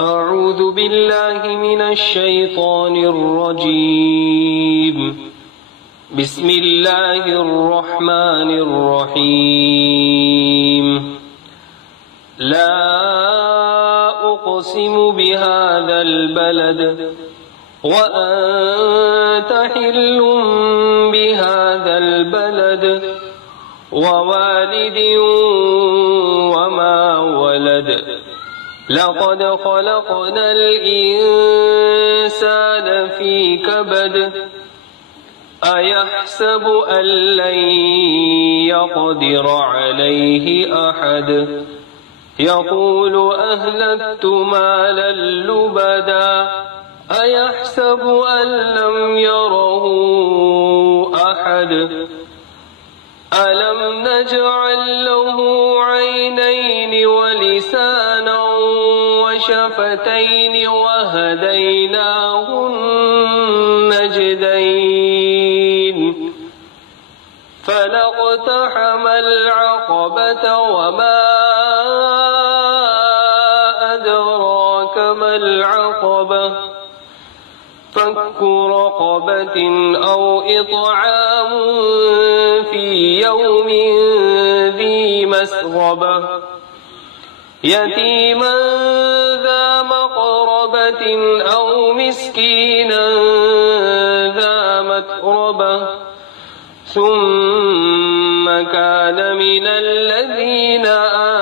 أعوذ بالله من الشيطان الرجيم. بسم الله الرحمن الرحيم. لا أقسم بهذا البلد وأنت حل بهذا البلد ووالد وما ولد لقد خلقنا الإنسان في كبد أيحسب أن لن يقدر عليه أحد يقول أهلكت مالا لبدا أيحسب أن لم يره أحد ألم نجعل له عينين ولسانا وشفتين وهديناه النجدين فلاقتحم العقبة وما أدراك ما العقبة فك رقبة أو إطعام في يوم ذي مسغبة يتيما ذا مقربة أو مسكينا ذا متربة ثم كان من الذين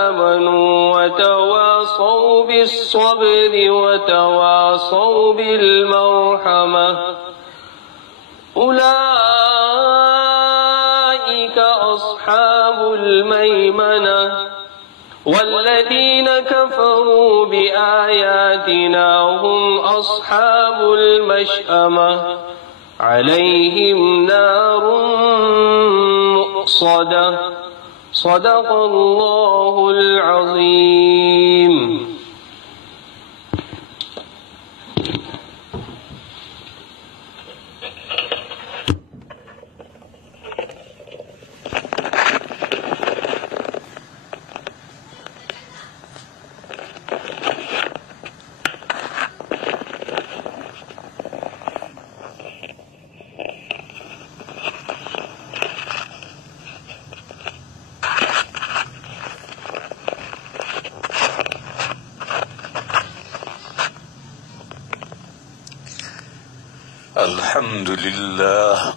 آمنوا وتواصوا بالصبر وتواصوا بالمرحمة أولئك أصحاب الميمنة والذين كفروا بآياتنا هم أصحاب المشأمة عليهم نار مؤصدة صدق الله العظيم. الحمد لله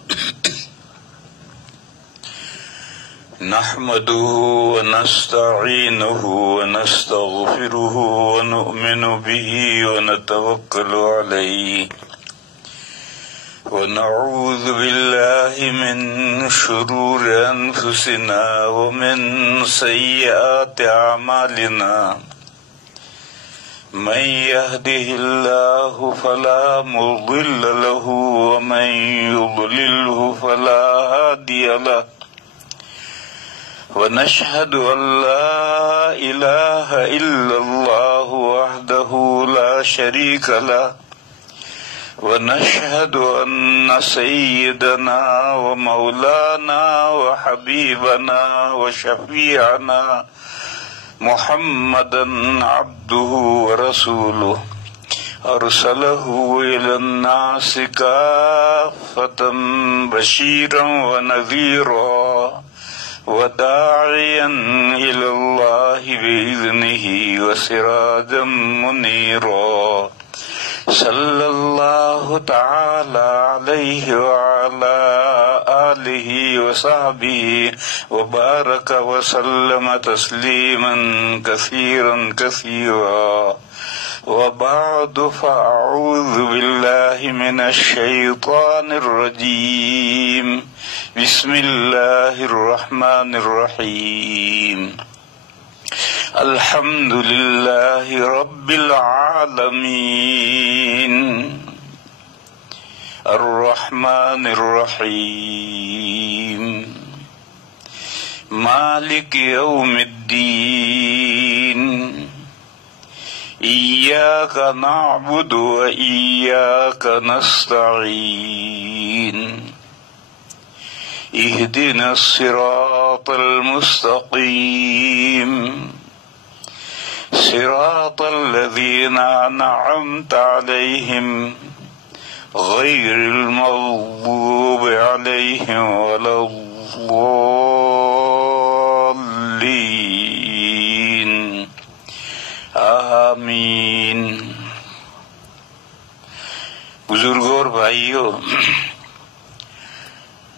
نحمده ونستعينه ونستغفره ونؤمن به ونتوكل عليه ونعوذ بالله من شرور أنفسنا ومن سيئات أعمالنا من يهده الله فلا مضل له ومن يضلله فلا هادي له ونشهد أن لا إله إلا الله وحده لا شريك له ونشهد أن سيدنا ومولانا وحبيبنا وشفيعنا محمدا عبده ورسوله أرسله إلى الناس كافة بشيرا ونذيرا وداعيا إلى الله بإذنه وسراجا منيرا صلى الله تعالى عليه وعلى آله وصحبه وبارك وسلم تسليما كثيرا كثيرا وبعد فأعوذ بالله من الشيطان الرجيم بسم الله الرحمن الرحيم الحمد لله رب العالمين الرحمن الرحيم مالك يوم الدين إياك نعبد وإياك نستعين اهدنا الصراط المستقيم صراط الذين أنعمت عليهم غير المغضوب عليهم ولا الضالين آمین۔ بزرگوں اور بھائیوں،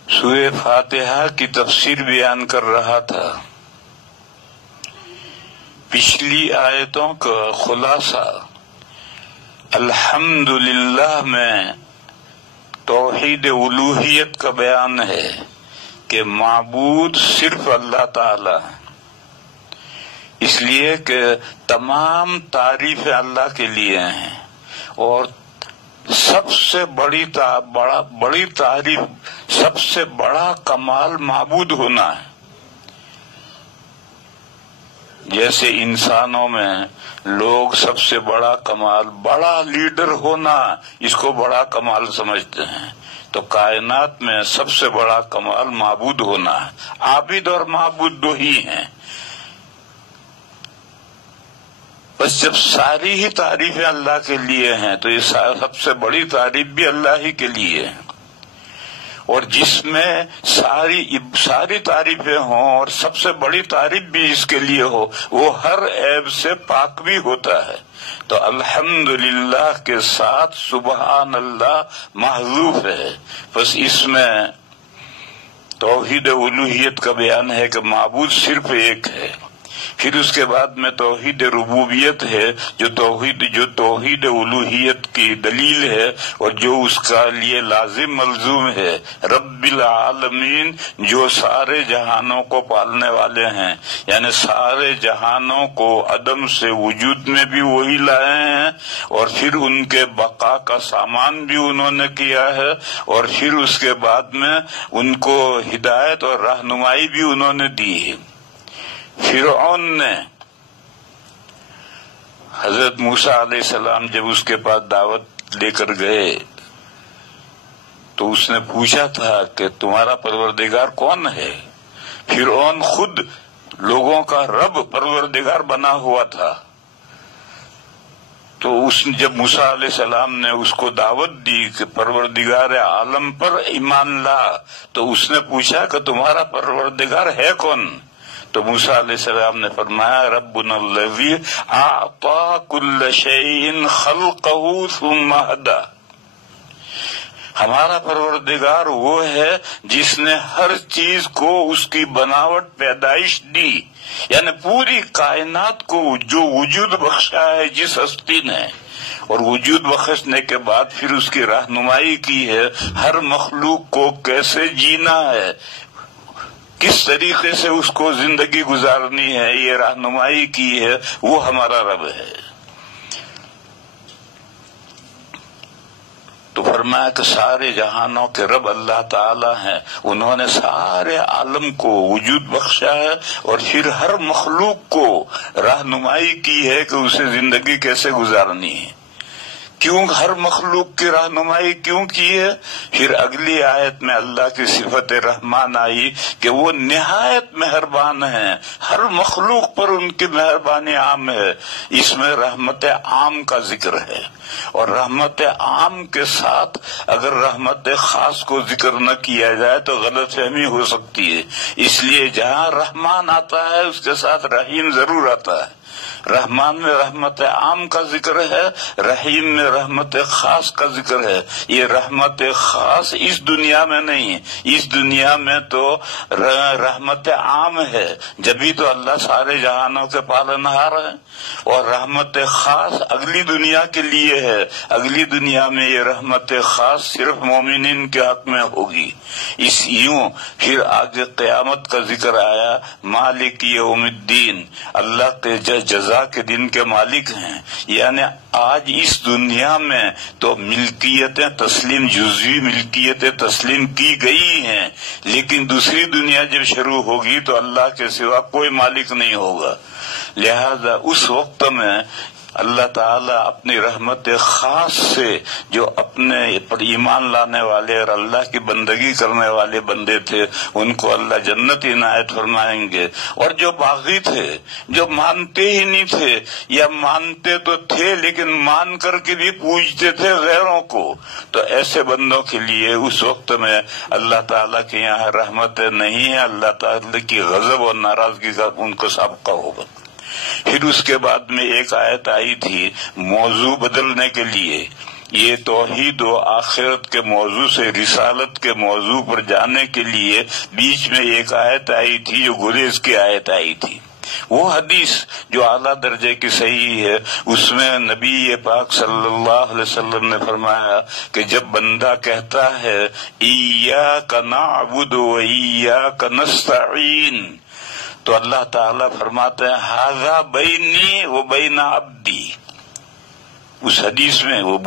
سورہ فاتحہ کی تفسیر بیان کر رہا تھا۔ پچھلی آیتوں کا خلاصہ الحمدللہ میں توحید الوہیت کا بیان ہے کہ معبود صرف اللہ تعالی ہے، اس لیے کہ تمام تعریفیں اللہ کے لیے ہیں، اور سب سے بڑی تعریف، سب سے بڑا کمال معبود ہونا ہے۔ جیسے انسانوں میں لوگ سب سے بڑا کمال بڑا لیڈر ہونا، اس کو بڑا کمال سمجھتے ہیں، تو کائنات میں سب سے بڑا کمال معبود ہونا ہے۔ عابد اور معبود دو ہی ہیں، بس جب ساری ہی تعریفیں اللہ کے لیے ہیں تو یہ سب سے بڑی تعریف بھی اللہ ہی کے لیے ہے، اور جس میں ساری تعریفیں ہوں اور سب سے بڑی تعریف بھی اس کے لیے ہو، وہ ہر عیب سے پاک بھی ہوتا ہے۔ تو الحمدللہ کے ساتھ سبحان اللہ محذوف ہے، بس اس میں توحید الوہیت کا بیان ہے کہ معبود صرف ایک ہے۔ پھر اس کے بعد میں توحید ربوبیت ہے، جو توحید الوہیت کی دلیل ہے اور جو اس کا لیے لازم ملزوم ہے۔ رب العالمین، جو سارے جہانوں کو پالنے والے ہیں، یعنی سارے جہانوں کو عدم سے وجود میں بھی وہی لائے ہیں، اور پھر ان کے بقا کا سامان بھی انہوں نے کیا ہے، اور پھر اس کے بعد میں ان کو ہدایت اور رہنمائی بھی انہوں نے دی ہے۔ فرعون نے حضرت موسیٰ علیہ السلام جب اس کے پاس دعوت لے کر گئے تو اس نے پوچھا تھا کہ تمہارا پروردگار کون ہے؟ فرعون خود لوگوں کا رب پروردگار بنا ہوا تھا، تو جب موسیٰ علیہ السلام نے اس کو دعوت دی کہ پروردگار عالم پر ایمان لا، تو اس نے پوچھا کہ تمہارا پروردگار ہے کون؟ تو موسیٰ علیہ السلام نے فرمایا ربنا الذی اعطی کل شیء خلقہ ثم ہدی، ہمارا پروردگار وہ ہے جس نے ہر چیز کو اس کی بناوٹ پیدائش دی، یعنی پوری کائنات کو جو وجود بخشا ہے جس ہستی نے، اور وجود بخشنے کے بعد پھر اس کی رہنمائی کی ہے، ہر مخلوق کو کیسے جینا ہے، کس طریقے سے اس کو زندگی گزارنی ہے، یہ رہنمائی کی ہے، وہ ہمارا رب ہے۔ تو فرمایا کہ سارے جہانوں کے رب اللہ تعالی ہیں، انہوں نے سارے عالم کو وجود بخشا ہے اور پھر ہر مخلوق کو رہنمائی کی ہے کہ اسے زندگی کیسے گزارنی ہے۔ کیوں ہر مخلوق کی رہنمائی کیوں کی ہے؟ پھر اگلی آیت میں اللہ کی صفت رحمان آئی کہ وہ نہایت مہربان ہیں، ہر مخلوق پر ان کی مہربانی عام ہے۔ اس میں رحمت عام کا ذکر ہے، اور رحمت عام کے ساتھ اگر رحمت خاص کو ذکر نہ کیا جائے تو غلط فہمی ہو سکتی ہے، اس لیے جہاں رحمان آتا ہے اس کے ساتھ رحیم ضرور آتا ہے۔ رحمان میں رحمت عام کا ذکر ہے، رحیم میں رحمت خاص کا ذکر ہے۔ یہ رحمت خاص اس دنیا میں نہیں، اس دنیا میں تو رحمت عام ہے، جبھی تو اللہ سارے جہانوں کے پالنہار ہے، اور رحمت خاص اگلی دنیا کے لیے ہے۔ اگلی دنیا میں یہ رحمت خاص صرف مومنین کے حق میں ہوگی۔ اس یوں پھر آگے قیامت کا ذکر آیا، مالک یوم الدین، اللہ کے جزا کے دن کے مالک ہیں، یعنی آج اس دنیا میں تو ملکیتیں تسلیم، جزوی ملکیتیں تسلیم کی گئی ہیں، لیکن دوسری دنیا جب شروع ہوگی تو اللہ کے سوا کوئی مالک نہیں ہوگا۔ لہذا اس وقت میں اللہ تعالیٰ اپنی رحمت خاص سے جو اپنے پر ایمان لانے والے اور اللہ کی بندگی کرنے والے بندے تھے ان کو اللہ جنت عنایت فرمائیں گے، اور جو باغی تھے، جو مانتے ہی نہیں تھے یا مانتے تو تھے لیکن مان کر کے بھی پوجتے تھے غیروں کو، تو ایسے بندوں کے لیے اس وقت میں اللہ تعالیٰ کے یہاں رحمت نہیں ہے، اللہ تعالیٰ کی غضب اور ناراضگی کا ان کو سابقہ ہوگا۔ پھر اس کے بعد میں ایک آیت آئی تھی موضوع بدلنے کے لیے، یہ توحید و آخرت کے موضوع سے رسالت کے موضوع پر جانے کے لیے بیچ میں ایک آیت آئی تھی جو گریز کی آیت آئی تھی۔ وہ حدیث جو اعلیٰ درجے کی صحیح ہے، اس میں نبی پاک صلی اللہ علیہ وسلم نے فرمایا کہ جب بندہ کہتا ہے ایاک نعبد و ایاک نستعین، تو اللہ تعالیٰ فرماتے ہیں ھذا بینی و بین عبدی۔ اس حدیث میں وہ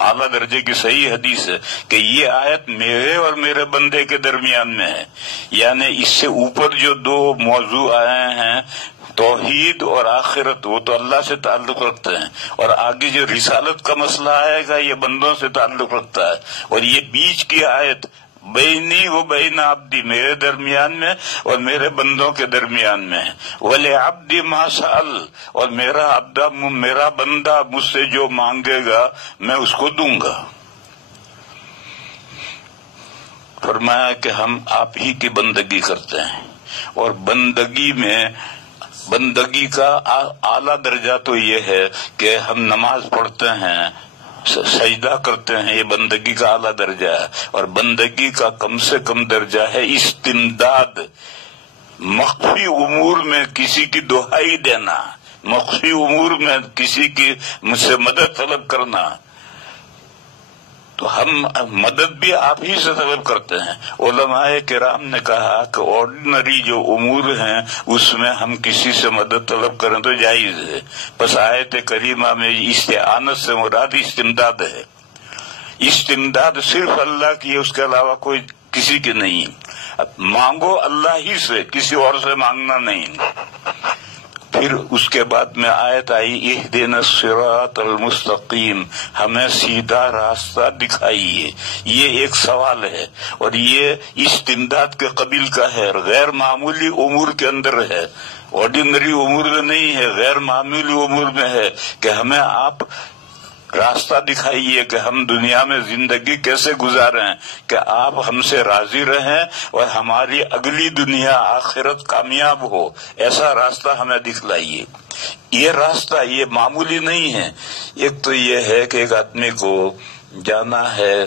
اعلیٰ درجے کی صحیح حدیث ہے کہ یہ آیت میرے اور میرے بندے کے درمیان میں ہے، یعنی اس سے اوپر جو دو موضوع آئے ہیں توحید اور آخرت وہ تو اللہ سے تعلق رکھتے ہیں، اور آگے جو رسالت کا مسئلہ آئے گا یہ بندوں سے تعلق رکھتا ہے، اور یہ بیچ کی آیت بینی و بین عبدی میرے درمیان میں اور میرے بندوں کے درمیان میں ہے، وَلِعَبْدِ مَا سَأَلَ، اور میرا بندہ مجھ سے جو مانگے گا میں اس کو دوں گا۔ فرمایا کہ ہم آپ ہی کی بندگی کرتے ہیں، اور بندگی کا اعلیٰ درجہ تو یہ ہے کہ ہم نماز پڑھتے ہیں، سجدہ کرتے ہیں، یہ بندگی کا اعلیٰ درجہ ہے، اور بندگی کا کم سے کم درجہ ہے استمداد، مخفی امور میں کسی کی دہائی دینا، مخفی امور میں کسی کی مجھ سے مدد طلب کرنا، تو ہم مدد بھی آپ ہی سے طلب کرتے ہیں۔ علماء کرام نے کہا کہ آرڈینری جو امور ہیں اس میں ہم کسی سے مدد طلب کریں تو جائز ہے، بس آیت کریمہ میں استعانت سے مراد استمداد ہے، استمداد صرف اللہ کی ہے، اس کے علاوہ کوئی کسی کی نہیں، مانگو اللہ ہی سے، کسی اور سے مانگنا نہیں۔ پھر اس کے بعد میں آیت آئی اہدنا الصراط المستقیم، ہمیں سیدھا راستہ دکھائیے۔ یہ ایک سوال ہے اور یہ استمداد کے قبیل کا ہے، غیر معمولی امور کے اندر ہے، آرڈینری امور میں نہیں ہے، غیر معمولی امور میں ہے کہ ہمیں آپ راستہ دکھائیے کہ ہم دنیا میں زندگی کیسے گزاریں کہ آپ ہم سے راضی رہیں اور ہماری اگلی دنیا آخرت کامیاب ہو، ایسا راستہ ہمیں دکھلائیے۔ یہ راستہ یہ معمولی نہیں ہے۔ ایک تو یہ ہے کہ ایک آدمی کو جانا ہے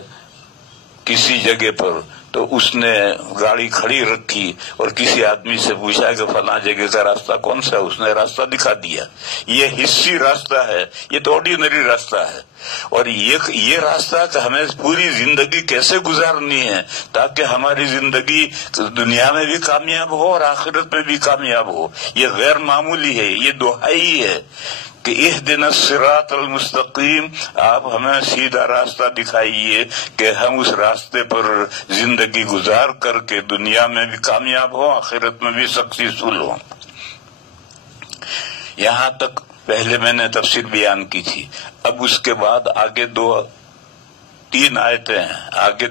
کسی جگہ پر، تو اس نے گاڑی کھڑی رکھی اور کسی آدمی سے پوچھا کہ فلاں جگہ کا راستہ کون سا ہے، اس نے راستہ دکھا دیا۔ یہ حصی راستہ ہے، یہ تو آرڈینری راستہ ہے، اور یہ راستہ کہ ہمیں پوری زندگی کیسے گزارنی ہے تاکہ ہماری زندگی دنیا میں بھی کامیاب ہو اور آخرت میں بھی کامیاب ہو، یہ غیر معمولی ہے، یہ دہائی ہے کہ اہدنا الصراط المستقیم، آپ ہمیں سیدھا راستہ دکھائیے کہ ہم اس راستے پر زندگی گزار کر کے دنیا میں بھی کامیاب ہوں، آخرت میں بھی سکسیسفل ہوں۔ یہاں تک پہلے میں نے تفسیر بیان کی تھی۔ اب اس کے بعد آگے تین آیتیں ہیں، آگے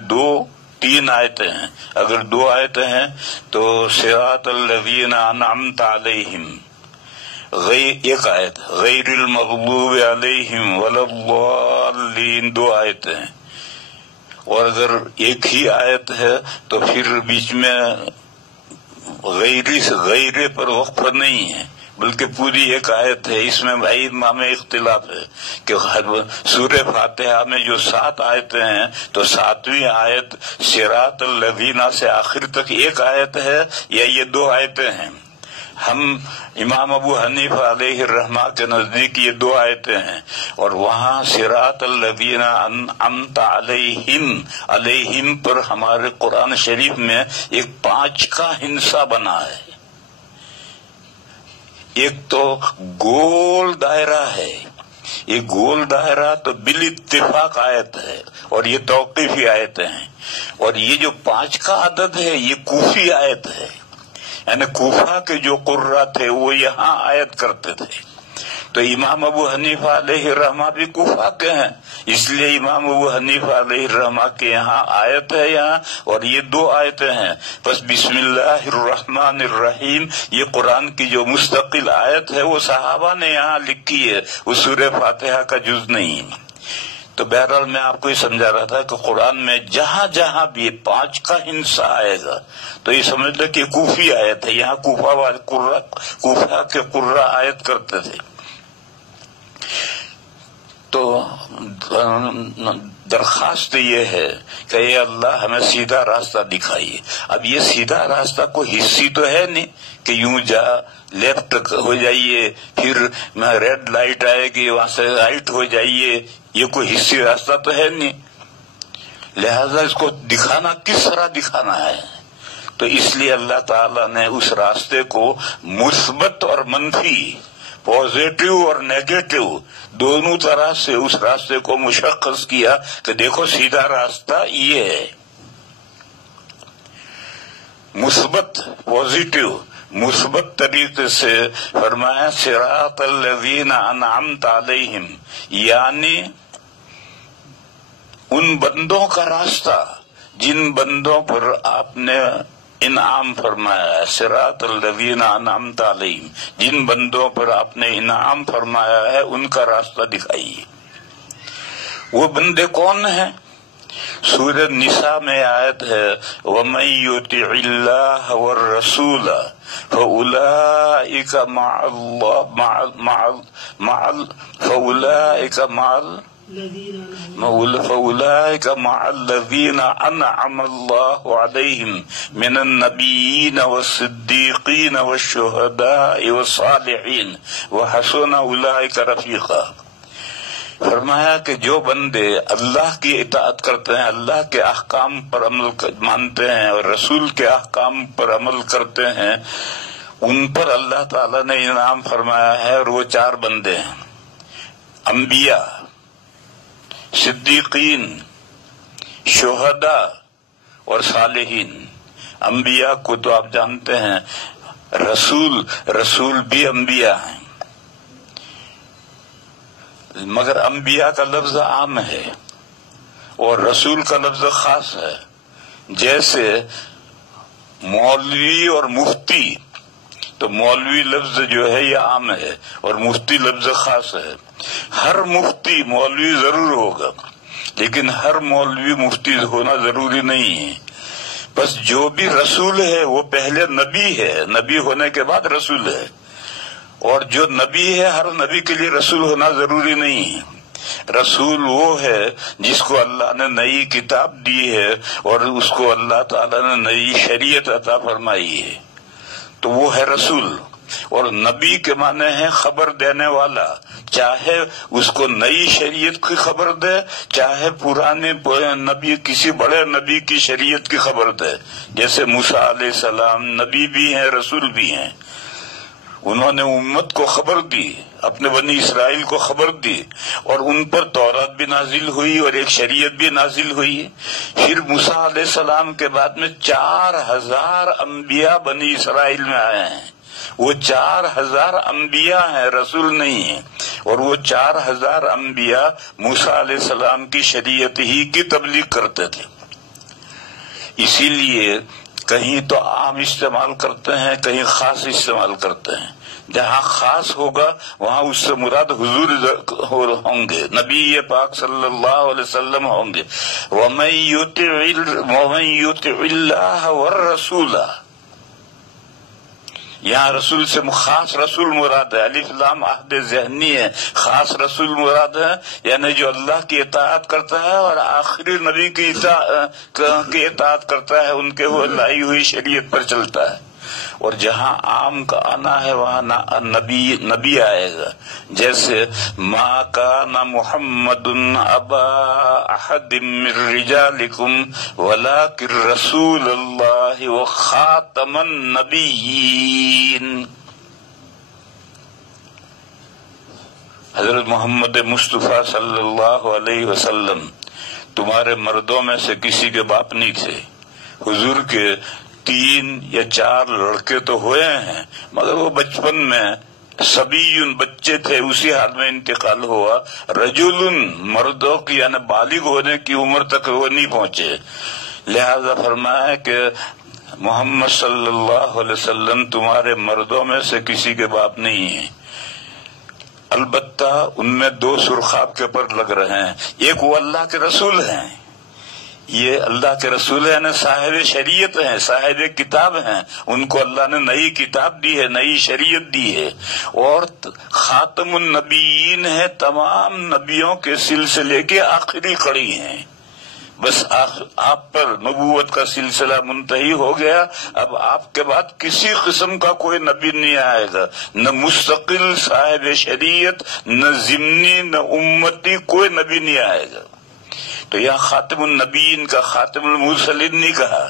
تین آیتیں ہیں۔ اگر 2 آیتیں ہیں تو صراط الذین انعمت علیہم، ایک آیت غیر المغضوب علیہم ولا الضالین، 2 آیتیں ہیں، اور اگر ایک ہی آیت ہے تو پھر بیچ میں غیر پر وقف نہیں ہے بلکہ پوری ایک آیت ہے۔ اس میں بھائی میں اختلاف ہے کہ سورہ فاتحہ میں جو 7 آیتیں ہیں تو 7ویں آیت صراط الذین سے آخر تک ایک آیت ہے یا یہ 2 آیتیں ہیں؟ ہم امام ابو حنیفہ علیہ الرحمہ کے نزدیک یہ 2 آیتیں ہیں، اور وہاں صراط الذین انعمت علیہم پر ہمارے قرآن شریف میں ایک 5 کا ہندسہ بنا ہے۔ ایک تو گول دائرہ ہے، یہ گول دائرہ تو بالاتفاق آیت ہے اور یہ توقیفی آیتیں ہیں، اور یہ جو 5 کا عدد ہے یہ کوفی آیت ہے، یعنی کوفہ کے جو قرہ تھے وہ یہاں آیت کرتے تھے۔ تو امام ابو حنیفہ علیہ الرحمہ بھی کوفہ کے ہیں، اس لیے امام ابو حنیفہ علیہ الرحمہ کے یہاں آیت ہے یہاں، اور یہ 2 آیتیں ہیں۔ بس بسم اللہ الرحمن الرحیم یہ قرآن کی جو مستقل آیت ہے وہ صحابہ نے یہاں لکھی ہے، وہ سورہ فاتحہ کا جز نہیں۔ تو بہرحال میں آپ کو یہ سمجھا رہا تھا کہ قرآن میں جہاں جہاں بھی 5 کا ہنسہ آئے گا تو یہ سمجھ لو کہ کوفی آیت ہے، یہاں کوفہ کے قرہ آیت کرتے تھے۔ تو درخواست یہ ہے کہ اے اللہ ہمیں سیدھا راستہ دکھائیے۔ اب یہ سیدھا راستہ کوئی حصی تو ہے نہیں کہ یوں جا لیفٹ ہو جائیے، پھر ریڈ لائٹ آئے گی وہاں سے رائٹ ہو جائیے، یہ کوئی حصی راستہ تو ہے نہیں، لہذا اس کو دکھانا کس طرح دکھانا ہے۔ تو اس لیے اللہ تعالیٰ نے اس راستے کو مثبت اور منفی، پازیٹو اور نیگیٹو دونوں طرح سے اس راستے کو مشخص کیا کہ دیکھو سیدھا راستہ یہ ہے، مثبت پازیٹو مثبت طریقے سے فرمایا صراط الذین انعمت علیہم، یعنی ان بندوں کا راستہ جن بندوں پر آپ نے انعام فرمایا ہے، صراط الذین انعمت علیہم، جن بندوں پر آپ نے انعام فرمایا ہے ان کا راستہ دکھائیے۔ وہ بندے کون ہیں؟ سورہ نساء میں آیت ہے وَمَن يُطِعِ اللَّهَ وَالرَّسُولَ فَأُولَئِكَ مع الذين أنعم الله عليهم من النبيين والصديقين والشهداء والصالحين وحسن أولئك رفيقا۔ فرمایا کہ جو بندے اللہ کی اطاعت کرتے ہیں، اللہ کے احکام پر عمل مانتے ہیں اور رسول کے احکام پر عمل کرتے ہیں، ان پر اللہ تعالیٰ نے انعام فرمایا ہے، اور وہ 4 بندے ہیں: انبیاء، صدیقین، شہداء اور صالحین۔ انبیاء کو تو آپ جانتے ہیں، رسول بھی انبیاء ہیں، مگر انبیاء کا لفظ عام ہے اور رسول کا لفظ خاص ہے۔ جیسے مولوی اور مفتی، تو مولوی لفظ جو ہے یہ عام ہے اور مفتی لفظ خاص ہے۔ ہر مفتی مولوی ضرور ہوگا، لیکن ہر مولوی مفتی ہونا ضروری نہیں ہے۔ بس جو بھی رسول ہے وہ پہلے نبی ہے، نبی ہونے کے بعد رسول ہے، اور جو نبی ہے ہر نبی کے لیے رسول ہونا ضروری نہیں ہے۔ رسول وہ ہے جس کو اللہ نے نئی کتاب دی ہے اور اس کو اللہ تعالیٰ نے نئی شریعت عطا فرمائی ہے، تو وہ ہے رسول۔ اور نبی کے معنی ہے خبر دینے والا، چاہے اس کو نئی شریعت کی خبر دے، چاہے پرانے نبی کسی بڑے نبی کی شریعت کی خبر دے۔ جیسے موسیٰ علیہ السلام نبی بھی ہیں رسول بھی ہیں، انہوں نے امت کو خبر دی، اپنے بنی اسرائیل کو خبر دی، اور ان پر تورات بھی نازل ہوئی اور ایک شریعت بھی نازل ہوئی۔ پھر موسیٰ علیہ السلام کے بعد میں 4000 انبیاء بنی اسرائیل میں آئے ہیں، وہ 4000 انبیاء ہیں، رسول نہیں ہیں، اور وہ 4000 انبیاء موسیٰ علیہ السلام کی شریعت ہی کی تبلیغ کرتے تھے۔ اسی لیے کہیں تو عام استعمال کرتے ہیں، کہیں خاص استعمال کرتے ہیں۔ جہاں خاص ہوگا وہاں اس سے مراد حضور ہوں گے، نبی پاک صلی اللہ علیہ وسلم ہوں گے۔ وَمَن يُطِعِ اللَّهَ وَالرَّسُولَ، یہاں رسول سے خاص رسول مراد ہے، الف لام عہد ذہنی ہے، خاص رسول مراد ہے، یعنی جو اللہ کی اطاعت کرتا ہے اور آخری نبی کی اطاعت کرتا ہے، ان کے وہ لائی ہوئی شریعت پر چلتا ہے۔ اور جہاں عام کا آنا ہے وہاں نبی آئے گا، جیسے ما کان محمد ابا احد من رجالکم ولکن رسول اللہ وخاتم النبیین۔ حضرت محمد مصطفیٰ صلی اللہ علیہ وسلم تمہارے مردوں میں سے کسی کے باپ نہیں تھے، حضور کے 3 یا 4 لڑکے تو ہوئے ہیں، مگر وہ بچپن میں سبیٌ بچے تھے، اسی حال میں انتقال ہوا، رجل مردوں کی یعنی بالغ ہونے کی عمر تک وہ نہیں پہنچے، لہذا فرمایا کہ محمد صلی اللہ علیہ وسلم تمہارے مردوں میں سے کسی کے باپ نہیں ہیں، البتہ ان میں دو سرخاب کے پر لگ رہے ہیں، ایک وہ اللہ کے رسول ہیں، یہ اللہ کے رسول ہیں، صاحب شریعت ہیں، صاحب کتاب ہیں، ان کو اللہ نے نئی کتاب دی ہے، نئی شریعت دی ہے، اور خاتم النبیین ہے، تمام نبیوں کے سلسلے کے آخری کڑی ہیں، بس آپ پر نبوت کا سلسلہ منتہی ہو گیا، اب آپ کے بعد کسی قسم کا کوئی نبی نہیں آئے گا، نہ مستقل صاحب شریعت، نہ ضمنی، نہ امتی، کوئی نبی نہیں آئے گا۔ تو یہاں خاتم النبیین کا خاتم المرسلین نہیں کہا،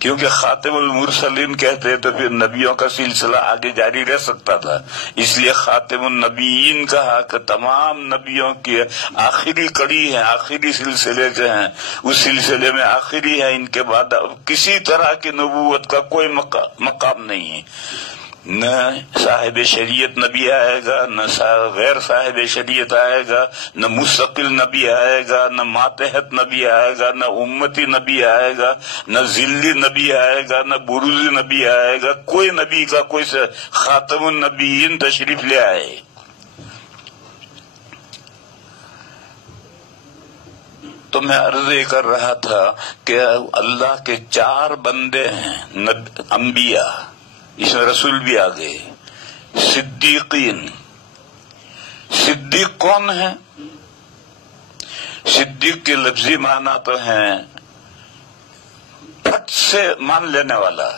کیونکہ خاتم المرسلین کہتے تو پھر نبیوں کا سلسلہ آگے جاری رہ سکتا تھا، اس لیے خاتم النبیین کہا کہ تمام نبیوں کی آخری کڑی ہے، آخری سلسلے کے ہیں، اس سلسلے میں آخری ہے، ان کے بعد کسی طرح کی نبوت کا کوئی مقام نہیں ہے، نہ صاحب شریعت نبی آئے گا، نہ غیر صاحب شریعت آئے گا، نہ مستقل نبی آئے گا، نہ ماتحت نبی آئے گا، نہ امتی نبی آئے گا، نہ ذلی نبی آئے گا، نہ بروزی نبی آئے گا، کوئی نبی کا کوئی خاتم النبیین تشریف لے آئے۔ تو میں عرض یہ کر رہا تھا کہ اللہ کے 4 بندے ہیں انبیاء، اس میں رسول بھی آ گئے، صدیقین۔ صدیق کون ہے؟ صدیق کے لفظی معنی تو ہیں پھٹ سے مان لینے والا،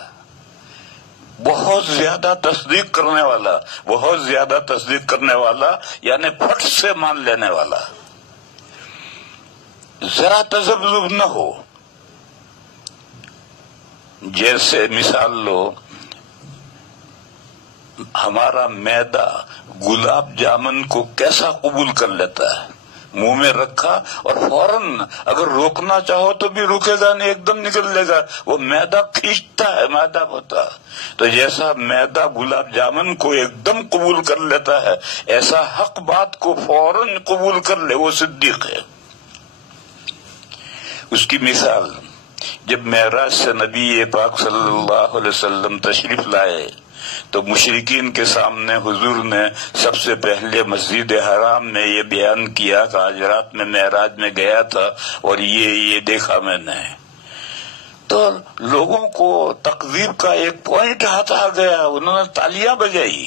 بہت زیادہ تصدیق کرنے والا، بہت زیادہ تصدیق کرنے والا یعنی پھٹ سے مان لینے والا، ذرا تذبذب نہ ہو۔ جیسے مثال لو، ہمارا معدہ گلاب جامن کو کیسا قبول کر لیتا ہے، منہ میں رکھا اور فوراً اگر روکنا چاہو تو بھی رکے گا نہیں، ایک دم نکل لے گا، وہ معدہ کھینچتا ہے، معدہ ہوتا ہے۔ تو جیسا معدہ گلاب جامن کو ایک دم قبول کر لیتا ہے، ایسا حق بات کو فوراً قبول کر لے، وہ صدیق ہے۔ اس کی مثال، جب معراج سے نبی پاک صلی اللہ علیہ وسلم تشریف لائے تو مشرکین کے سامنے حضور نے سب سے پہلے مسجد حرام میں یہ بیان کیا کہ آج رات میں معراج میں گیا تھا اور یہ دیکھا میں نے۔ تو لوگوں کو تقریب کا ایک پوائنٹ ہاتھ آ گیا، انہوں نے تالیاں بجائی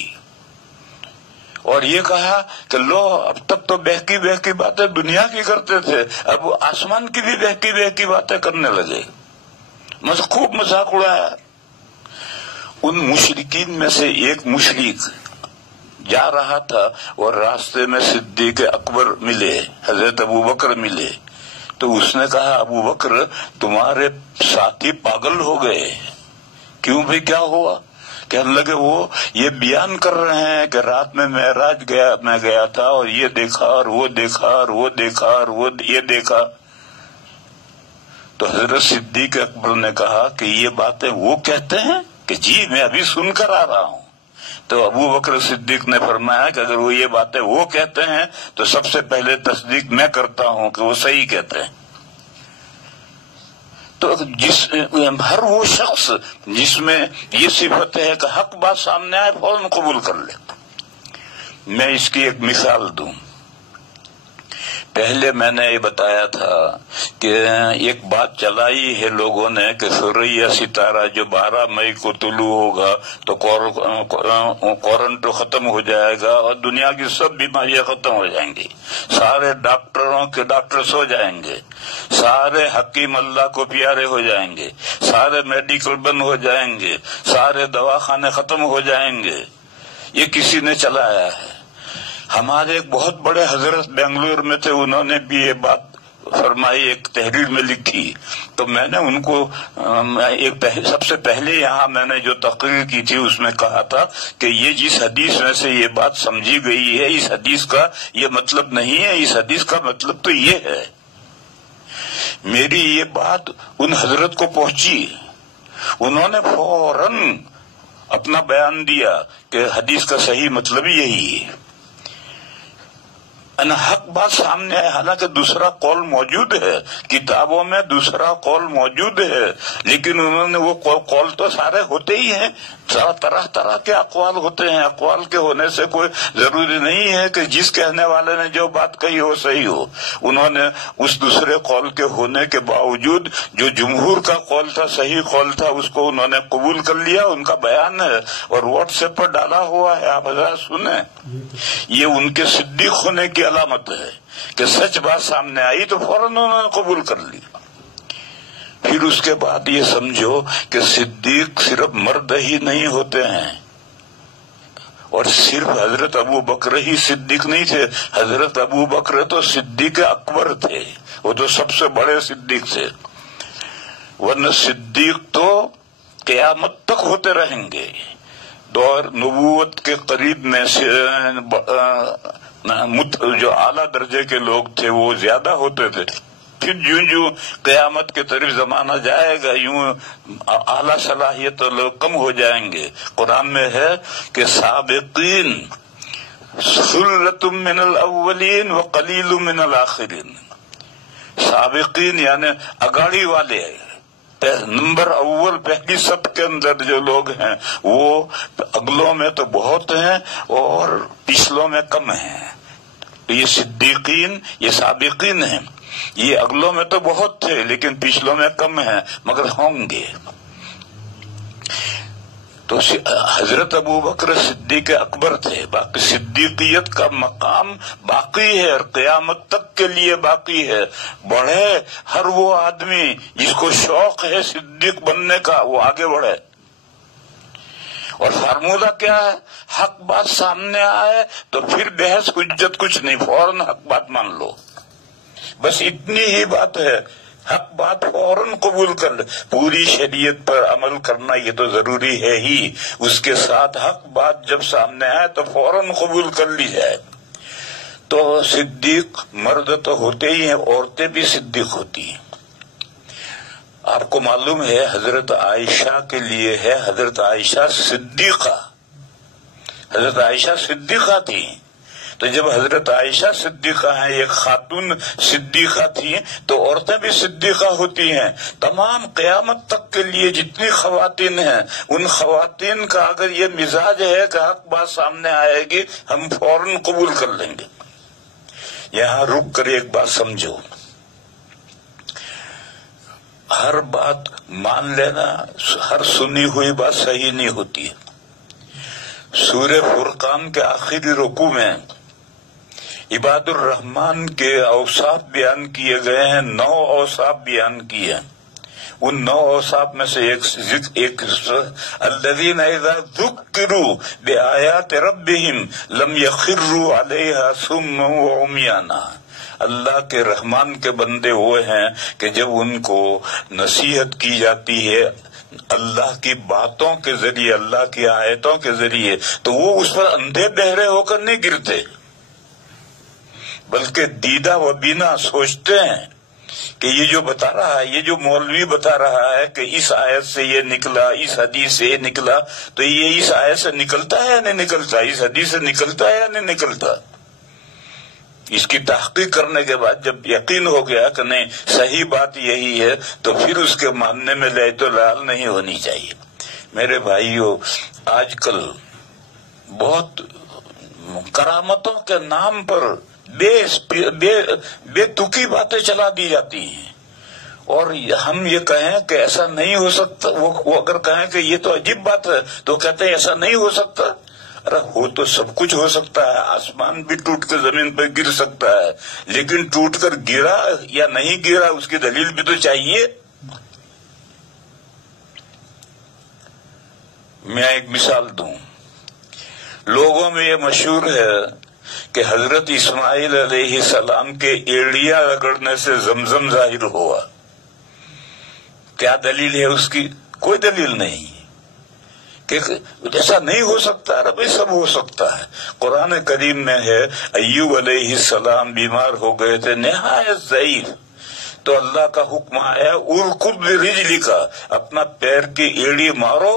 اور یہ کہا کہ لو اب تک تو بہکی بہکی باتیں دنیا کی کرتے تھے، اب آسمان کی بھی بہکی بہکی باتیں کرنے لگے، خوب مذاق اڑایا۔ ان مشرکین میں سے ایک مشرک جا رہا تھا اور راستے میں صدیق اکبر ملے، حضرت ابو بکر ملے، تو اس نے کہا ابو بکر تمہارے ساتھی پاگل ہو گئے۔ کیوں بھائی، کیا ہوا؟ کہنے لگے وہ یہ بیان کر رہے ہیں کہ رات میں معراج میں گیا تھا اور یہ دیکھا اور وہ دیکھا اور وہ دیکھا اور وہ یہ دیکھا۔ تو حضرت صدیق اکبر نے کہا کہ یہ باتیں وہ کہتے ہیں کہ جی میں ابھی سن کر آ رہا ہوں۔ تو ابو بکر صدیق نے فرمایا کہ اگر وہ یہ باتیں وہ کہتے ہیں تو سب سے پہلے تصدیق میں کرتا ہوں کہ وہ صحیح کہتے ہیں۔ تو ہر وہ شخص جس میں یہ صفت ہے کہ حق بات سامنے آئے فوراً قبول کر لے۔ میں اس کی ایک مثال دوں۔ پہلے میں نے یہ بتایا تھا کہ ایک بات چلائی ہے لوگوں نے کہ سوریا ستارہ جو 12 مئی کو طلوع ہوگا تو کوارنٹو ختم ہو جائے گا اور دنیا کی سب بیماریاں ختم ہو جائیں گی، سارے ڈاکٹروں کے ڈاکٹر سو جائیں گے، سارے حکیم اللہ کو پیارے ہو جائیں گے، سارے میڈیکل بند ہو جائیں گے، سارے دواخانے ختم ہو جائیں گے۔ یہ کسی نے چلایا ہے۔ ہمارے ایک بہت بڑے حضرت بنگلور میں تھے، انہوں نے بھی یہ بات فرمائی، ایک تحریر میں لکھی، تو میں نے ان کو سب سے پہلے یہاں میں نے جو تقریر کی تھی اس میں کہا تھا کہ یہ جس حدیث میں سے یہ بات سمجھی گئی ہے اس حدیث کا یہ مطلب نہیں ہے، اس حدیث کا مطلب تو یہ ہے۔ میری یہ بات ان حضرت کو پہنچی، انہوں نے فوراً اپنا بیان دیا کہ حدیث کا صحیح مطلب یہی ہے، حق بات سامنے آئے، حالانکہ دوسرا قول موجود ہے، کتابوں میں دوسرا قول موجود ہے، لیکن انہوں نے وہ قول تو سارے ہوتے ہی ہیں، طرح طرح کے اقوال ہوتے ہیں، اقوال کے ہونے سے کوئی ضروری نہیں ہے کہ جس کہنے والے نے جو بات کہی وہ صحیح ہو۔ انہوں نے اس دوسرے قول کے ہونے کے باوجود جو جمہور کا قول تھا، صحیح قول تھا، اس کو انہوں نے قبول کر لیا، ان کا بیان ہے اور واٹس ایپ پر ڈالا ہوا ہے، آپ حضرات سنیں۔ یہ ان کے صدیق ہونے کی علامت ہے کہ سچ بات سامنے آئی تو فوراً انہوں نے قبول کر لی۔ پھر اس کے بعد یہ سمجھو کہ صدیق صرف مرد ہی نہیں ہوتے ہیں، اور صرف حضرت ابو بکر ہی صدیق نہیں تھے، حضرت ابو بکر تو صدیق اکبر تھے، وہ تو سب سے بڑے صدیق تھے، ورنہ صدیق تو قیامت تک ہوتے رہیں گے۔ دور نبوت کے قریب میں سے جو اعلیٰ درجے کے لوگ تھے وہ زیادہ ہوتے تھے، پھر جوں جوں قیامت کی طرف زمانہ جائے گا یوں اعلیٰ صلاحیت لوگ کم ہو جائیں گے۔ قرآن میں ہے کہ سابقین ثلۃ من الاولین وقلیل من الاخرین، سابقین یعنی اگاڑی والے، نمبر اول پہلی سب کے اندر جو لوگ ہیں وہ اگلوں میں تو بہت ہیں اور پچھلوں میں کم ہیں۔ یہ صدیقین، یہ سابقین ہیں، یہ اگلوں میں تو بہت تھے لیکن پچھلوں میں کم ہیں، مگر ہوں گے۔ تو حضرت ابو بکر صدیق اکبر تھے، باقی صدیقیت کا مقام باقی ہے اور قیامت تک کے لیے باقی ہے۔ بڑھے ہر وہ آدمی جس کو شوق ہے صدیق بننے کا، وہ آگے بڑھے۔ اور فارمولہ کیا ہے؟ حق بات سامنے آئے تو پھر بحث حجت کچھ نہیں، فوراً حق بات مان لو، بس اتنی ہی بات ہے۔ حق بات فوراً قبول کر لے، پوری شریعت پر عمل کرنا یہ تو ضروری ہے ہی، اس کے ساتھ حق بات جب سامنے آئے تو فوراً قبول کر لی جائے۔ تو صدیق مرد تو ہوتے ہی ہیں، عورتیں بھی صدیق ہوتی ہیں۔ آپ کو معلوم ہے حضرت عائشہ کے لیے ہے حضرت عائشہ صدیقہ، حضرت عائشہ صدیقہ تھی، تو جب حضرت عائشہ صدیقہ ہیں، ایک خاتون صدیقہ تھی، تو عورتیں بھی صدیقہ ہوتی ہیں۔ تمام قیامت تک کے لیے جتنی خواتین ہیں، ان خواتین کا اگر یہ مزاج ہے کہ حق بات سامنے آئے گی ہم فوراً قبول کر لیں گے۔ یہاں رک کر ایک بات سمجھو، ہر بات مان لینا، ہر سنی ہوئی بات صحیح نہیں ہوتی ہے۔ سورہ فرقان کے آخری رکوع میں عباد الرحمن کے اوصاف بیان کیے گئے ہیں، 9 اوصاف بیان کیے ہیں۔ ان 9 اوصاف میں سے ایک الذین اذا ذکروا بآیات ربہم لم یخروا علیہا صما وعمیانا، اللہ کے رحمان کے بندے وہ ہیں کہ جب ان کو نصیحت کی جاتی ہے اللہ کی باتوں کے ذریعے، اللہ کی آیتوں کے ذریعے، تو وہ اس پر اندھے بہرے ہو کر نہیں گرتے، بلکہ دیدہ و بینا سوچتے ہیں کہ یہ جو بتا رہا ہے، یہ جو مولوی بتا رہا ہے کہ اس آیت سے یہ نکلا، اس حدیث سے یہ نکلا، تو یہ اس آیت سے نکلتا ہے یا نہیں نکلتا، اس حدیث سے نکلتا ہے یا نہیں نکلتا۔ اس کی تحقیق کرنے کے بعد جب یقین ہو گیا کہ نہیں صحیح بات یہی ہے، تو پھر اس کے ماننے میں لعت و لعل نہیں ہونی چاہیے۔ میرے بھائیو، آج کل بہت کرامتوں کے نام پر بے تکی باتیں چلا دی جاتی ہیں، اور ہم یہ کہیں کہ ایسا نہیں ہو سکتا، وہ اگر کہیں کہ یہ تو عجیب بات ہے تو کہتے ہیں ایسا نہیں ہو سکتا۔ ارے ہو تو سب کچھ ہو سکتا ہے، آسمان بھی ٹوٹ کے زمین پہ گر سکتا ہے، لیکن ٹوٹ کر گرا یا نہیں گرا اس کی دلیل بھی تو چاہیے۔ میں ایک مثال دوں، لوگوں میں یہ مشہور ہے کہ حضرت اسماعیل علیہ السلام کے ایڑیاں رگڑنے سے زمزم ظاہر ہوا۔ کیا دلیل ہے اس کی؟ کوئی دلیل نہیں کہ ایسا نہیں ہو سکتا۔ بھائی سب ہو سکتا ہے۔ قرآن کریم میں ہے ایوب علیہ السلام بیمار ہو گئے تھے نہایت ضعیف، تو اللہ کا حکم آیا ارکض برجلک، اپنا پیر کی ایڑی مارو،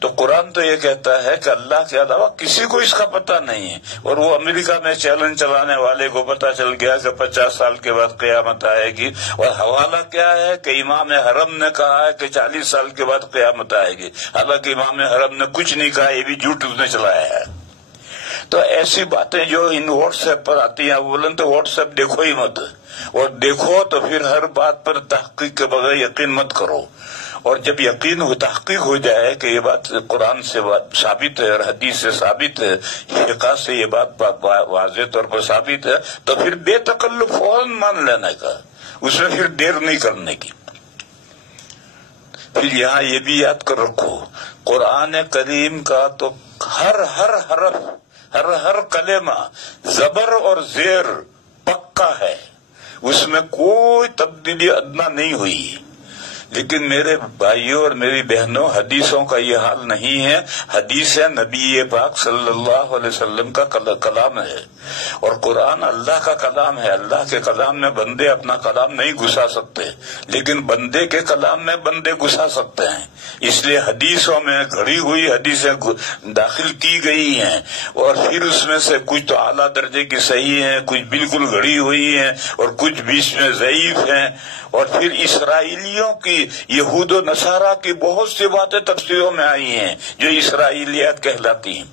تو قرآن تو یہ کہتا ہے کہ اللہ کے علاوہ کسی کو اس کا پتہ نہیں ہے، اور وہ امریکہ میں چیلنج چلانے والے کو پتہ چل گیا کہ 50 سال کے بعد قیامت آئے گی، اور حوالہ کیا ہے کہ امام حرم نے کہا ہے کہ 40 سال کے بعد قیامت آئے گی، حالانکہ امام حرم نے کچھ نہیں کہا، یہ بھی جھوٹ اس نے چلایا ہے۔ تو ایسی باتیں جو ان واٹس ایپ پر آتی ہیں، بولیں تو واٹس ایپ دیکھو ہی مت، اور دیکھو تو پھر ہر بات پر تحقیق کے بغیر یقین مت کرو، اور جب یقین ہو تحقیق ہو جائے کہ یہ بات قرآن سے ثابت ہے اور حدیث سے ثابت ہے، فقہ سے یہ بات واضح طور پر ثابت ہے، تو پھر بے تکلف فوراً مان لینے کا، اس میں پھر دیر نہیں کرنے کی۔ پھر یہاں یہ بھی یاد کر رکھو، قرآن کریم کا تو ہر حرف ہر کلمہ زبر اور زیر پکا ہے، اس میں کوئی تبدیلی ادنا نہیں ہوئی۔ لیکن میرے بھائیوں اور میری بہنوں، حدیثوں کا یہ حال نہیں ہے۔ حدیث نبی پاک صلی اللہ علیہ وسلم کا کلام ہے، اور قرآن اللہ کا کلام ہے۔ اللہ کے کلام میں بندے اپنا کلام نہیں گھسا سکتے، لیکن بندے کے کلام میں بندے گھسا سکتے ہیں۔ اس لیے حدیثوں میں گھڑی ہوئی حدیثیں داخل کی گئی ہیں، اور پھر اس میں سے کچھ تو اعلیٰ درجے کی صحیح ہیں، کچھ بالکل گھڑی ہوئی ہیں، اور کچھ بیچ میں ضعیف ہیں۔ اور پھر اسرائیلیوں کی، یہود و نصارہ کی بہت سی باتیں تفسیروں میں آئی ہیں جو اسرائیلیات کہلاتی ہیں۔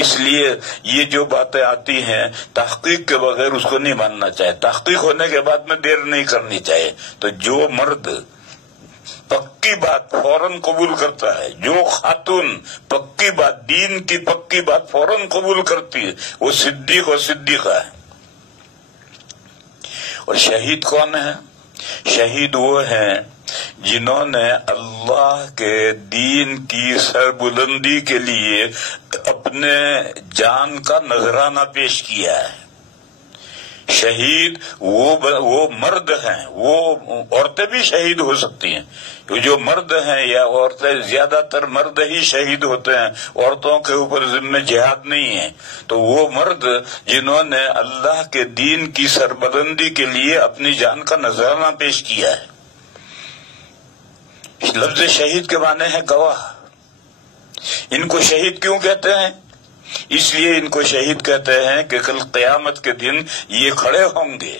اس لیے یہ جو باتیں آتی ہیں تحقیق کے بغیر اس کو نہیں ماننا چاہیے، تحقیق ہونے کے بعد میں دیر نہیں کرنی چاہیے۔ تو جو مرد پکی بات فوراً قبول کرتا ہے، جو خاتون پکی بات، دین کی پکی بات فوراً قبول کرتی ہے، وہ صدیق اور صدیقہ ہے۔ اور شہید کون ہے؟ شہید وہ ہیں جنہوں نے اللہ کے دین کی سربلندی کے لیے اپنے جان کا نذرانہ پیش کیا ہے۔ شہید وہ مرد ہیں، وہ عورتیں بھی شہید ہو سکتی ہیں، جو مرد ہیں یا عورتیں، زیادہ تر مرد ہی شہید ہوتے ہیں، عورتوں کے اوپر ذمہ جہاد نہیں ہے۔ تو وہ مرد جنہوں نے اللہ کے دین کی سربلندی کے لیے اپنی جان کا نذرانہ پیش کیا ہے۔ لفظ شہید کے معنی ہے گواہ۔ ان کو شہید کیوں کہتے ہیں؟ اس لیے ان کو شہید کہتے ہیں کہ کل قیامت کے دن یہ کھڑے ہوں گے،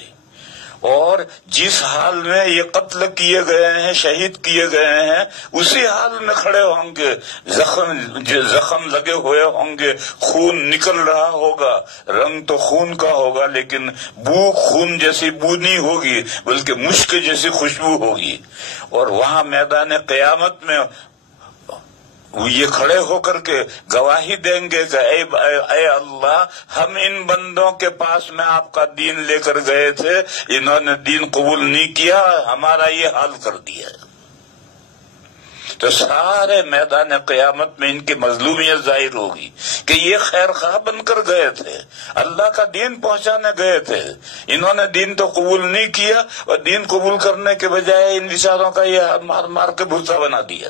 اور جس حال میں یہ قتل کیے گئے ہیں، شہید کیے گئے ہیں، اسی حال میں کھڑے ہوں گے۔ زخم لگے ہوئے ہوں گے، خون نکل رہا ہوگا، رنگ تو خون کا ہوگا لیکن بو خون جیسی بو نہیں ہوگی، بلکہ مشک جیسی خوشبو ہوگی۔ اور وہاں میدان قیامت میں یہ کھڑے ہو کر کے گواہی دیں گے کہ اے اللہ، ہم ان بندوں کے پاس میں آپ کا دین لے کر گئے تھے، انہوں نے دین قبول نہیں کیا، ہمارا یہ حال کر دیا۔ تو سارے میدان قیامت میں ان کی مظلومیت ظاہر ہوگی کہ یہ خیر خواہ بن کر گئے تھے، اللہ کا دین پہنچانے گئے تھے، انہوں نے دین تو قبول نہیں کیا، اور دین قبول کرنے کے بجائے ان بیچاروں کا یہ مار مار کے بھرتا بنا دیا۔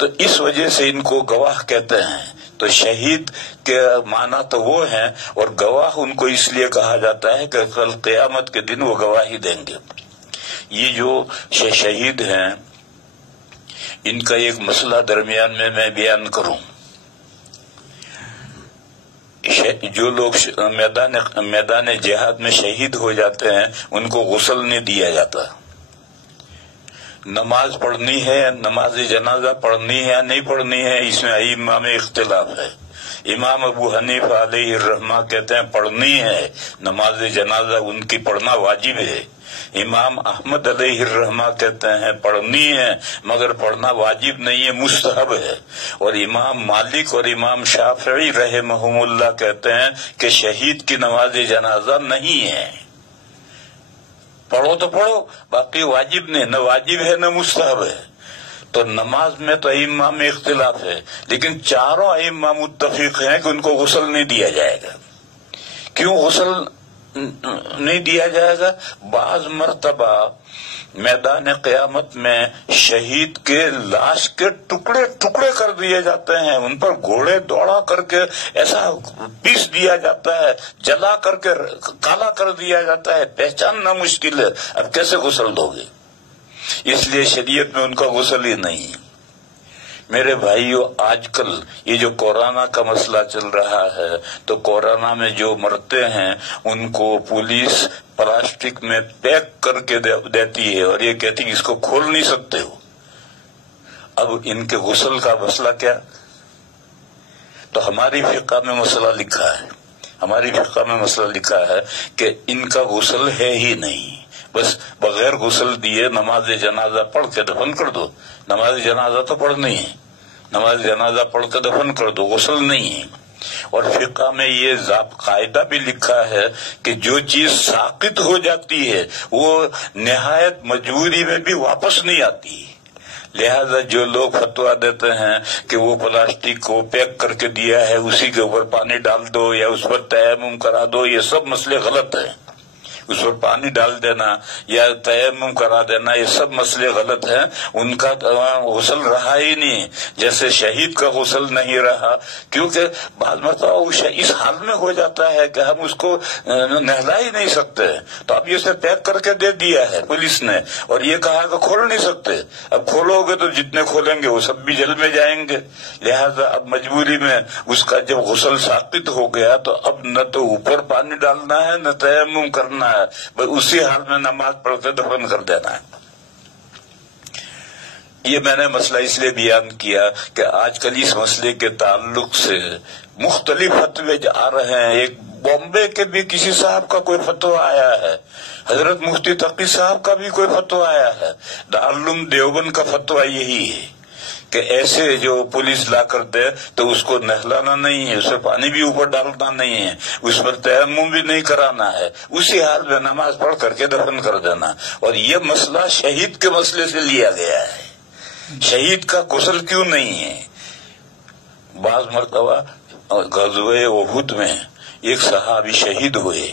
تو اس وجہ سے ان کو گواہ کہتے ہیں۔ تو شہید کے معنی تو وہ ہیں، اور گواہ ان کو اس لیے کہا جاتا ہے کہ کل قیامت کے دن وہ گواہی دیں گے۔ یہ جو شہید ہیں، ان کا ایک مسئلہ درمیان میں بیان کروں۔ جو لوگ میدان جہاد میں شہید ہو جاتے ہیں ان کو غسل نہیں دیا جاتا۔ نماز پڑھنی ہے، نماز جنازہ پڑھنی ہے یا نہیں پڑھنی ہے، اس میں ائمہ میں اختلاف ہے۔ امام ابو حنیفہ علیہ الرحمہ کہتے ہیں پڑھنی ہے، نماز جنازہ ان کی پڑھنا واجب ہے۔ امام احمد علیہ الرحمہ کہتے ہیں پڑھنی ہے مگر پڑھنا واجب نہیں ہے، مستحب ہے۔ اور امام مالک اور امام شافعی رحمہم اللہ کہتے ہیں کہ شہید کی نماز جنازہ نہیں ہے، پڑھو تو پڑھو، باقی واجب نہیں، نہ واجب ہے نہ مستحب ہے۔ تو نماز میں تو ائمہ میں اختلاف ہے، لیکن چاروں ائمہ متفق ہیں کہ ان کو غسل نہیں دیا جائے گا۔ کیوں غسل نہیں دیا جائے گا؟ بعض مرتبہ میدان قیامت میں شہید کے لاش کے ٹکڑے ٹکڑے کر دیے جاتے ہیں، ان پر گھوڑے دوڑا کر کے ایسا پیس دیا جاتا ہے، جلا کر کے کالا کر دیا جاتا ہے، پہچاننا مشکل ہے۔ اب کیسے غسل دو گے؟ اس لیے شریعت میں ان کا غسل ہی نہیں ہے۔ میرے بھائیوں، آج کل یہ جو کورونا کا مسئلہ چل رہا ہے تو کورونا میں جو مرتے ہیں ان کو پولیس پلاسٹک میں پیک کر کے دیتی ہے اور یہ کہتی ہے اس کو کھول نہیں سکتے ہو۔ اب ان کے غسل کا مسئلہ کیا؟ تو ہماری فقہ میں مسئلہ لکھا ہے، ہماری فقہ میں مسئلہ لکھا ہے کہ ان کا غسل ہے ہی نہیں، بس بغیر غسل دیے نماز جنازہ پڑھ کے دفن کر دو۔ نماز جنازہ تو پڑھنی ہے، نماز جنازہ پڑھ کے دفن کر دو، غسل نہیں ہے۔ اور فقہ میں یہ قاعدہ بھی لکھا ہے کہ جو چیز ساقط ہو جاتی ہے وہ نہایت مجبوری میں بھی واپس نہیں آتی، لہذا جو لوگ فتویٰ دیتے ہیں کہ وہ پلاسٹک کو پیک کر کے دیا ہے اسی کے اوپر پانی ڈال دو یا اس پر تیمم کرا دو، یہ سب مسئلے غلط ہیں۔ اس پر پانی ڈال دینا یا تیمم کرا دینا یہ سب مسئلے غلط ہیں، ان کا غسل رہا ہی نہیں، جیسے شہید کا غسل نہیں رہا، کیونکہ بعض مرتبہ اس حال میں ہو جاتا ہے کہ ہم اس کو نہلا ہی نہیں سکتے، تو اب یہ اسے پیک کر کے دے دیا ہے پولیس نے اور یہ کہا کہ کھول نہیں سکتے، اب کھولو گے تو جتنے کھولیں گے وہ سب بھی جیل میں جائیں گے، لہذا اب مجبوری میں اس کا جب غسل ساقط ہو گیا تو اب نہ تو اوپر پانی ڈالنا ہے نہ تیمم کرنا ہے، بس اسی حال میں نماز پڑھ کے دفن کر دینا ہے۔ یہ میں نے مسئلہ اس لیے بیان کیا کہ آج کل اس مسئلے کے تعلق سے مختلف فتوے آ رہے ہیں۔ ایک بامبے کے بھی کسی صاحب کا کوئی فتویٰ آیا ہے، حضرت مفتی تقی صاحب کا بھی کوئی فتویٰ آیا ہے، دارالعلوم دیوبند کا فتویٰ یہی ہے کہ ایسے جو پولیس لا کر دے تو اس کو نہلانا نہیں ہے، اس پر پانی بھی اوپر ڈالنا نہیں ہے، اس پر تیمم بھی نہیں کرانا ہے، اسی حال میں نماز پڑھ کر کے دفن کر دینا۔ اور یہ مسئلہ شہید کے مسئلے سے لیا گیا ہے، شہید کا غسل کیوں نہیں ہے؟ بعض مرتبہ غزوہ احد میں ایک صحابی شہید ہوئے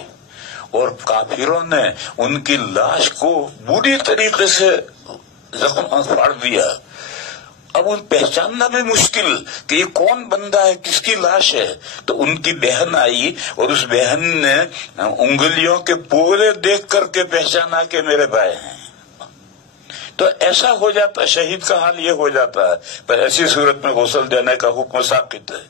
اور کافروں نے ان کی لاش کو بری طریقے سے زخم پھاڑ دیا، اب ان پہچاننا بھی مشکل کہ یہ کون بندہ ہے، کس کی لاش ہے، تو ان کی بہن آئی اور اس بہن نے انگلیوں کے پورے دیکھ کر کے پہچانا کہ میرے بھائی ہیں۔ تو ایسا ہو جاتا ہے، شہید کا حال یہ ہو جاتا ہے، پر ایسی صورت میں غسل دینے کا حکم ساقط ہے۔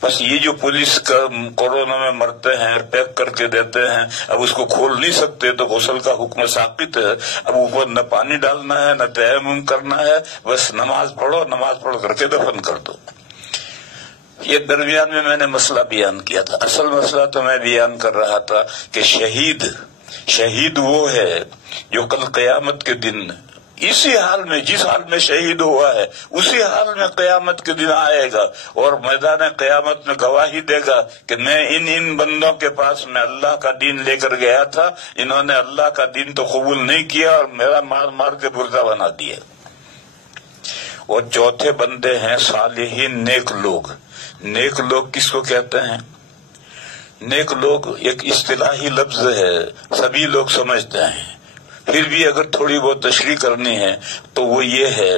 بس یہ جو پولیس کا کورونا میں مرتے ہیں پیک کر کے دیتے ہیں، اب اس کو کھول نہیں سکتے تو غسل کا حکم ساقط ہے، اب اوپر نہ پانی ڈالنا ہے نہ تیمم کرنا ہے، بس نماز پڑھو، نماز پڑھ کر کے دفن کر دو۔ یہ درمیان میں نے مسئلہ بیان کیا تھا، اصل مسئلہ تو میں بیان کر رہا تھا کہ شہید وہ ہے جو کل قیامت کے دن اسی حال میں، جس حال میں شہید ہوا ہے اسی حال میں قیامت کے دن آئے گا اور میدان قیامت میں گواہی دے گا کہ میں ان بندوں کے پاس میں اللہ کا دین لے کر گیا تھا، انہوں نے اللہ کا دین تو قبول نہیں کیا اور میرا مار کے مردہ بنا دیا۔ اور چوتھے بندے ہیں صالحین، نیک لوگ۔ نیک لوگ کس کو کہتے ہیں؟ نیک لوگ ایک اصطلاحی لفظ ہے، سبھی لوگ سمجھتے ہیں، پھر بھی اگر تھوڑی بہت تشریح کرنی ہے تو وہ یہ ہے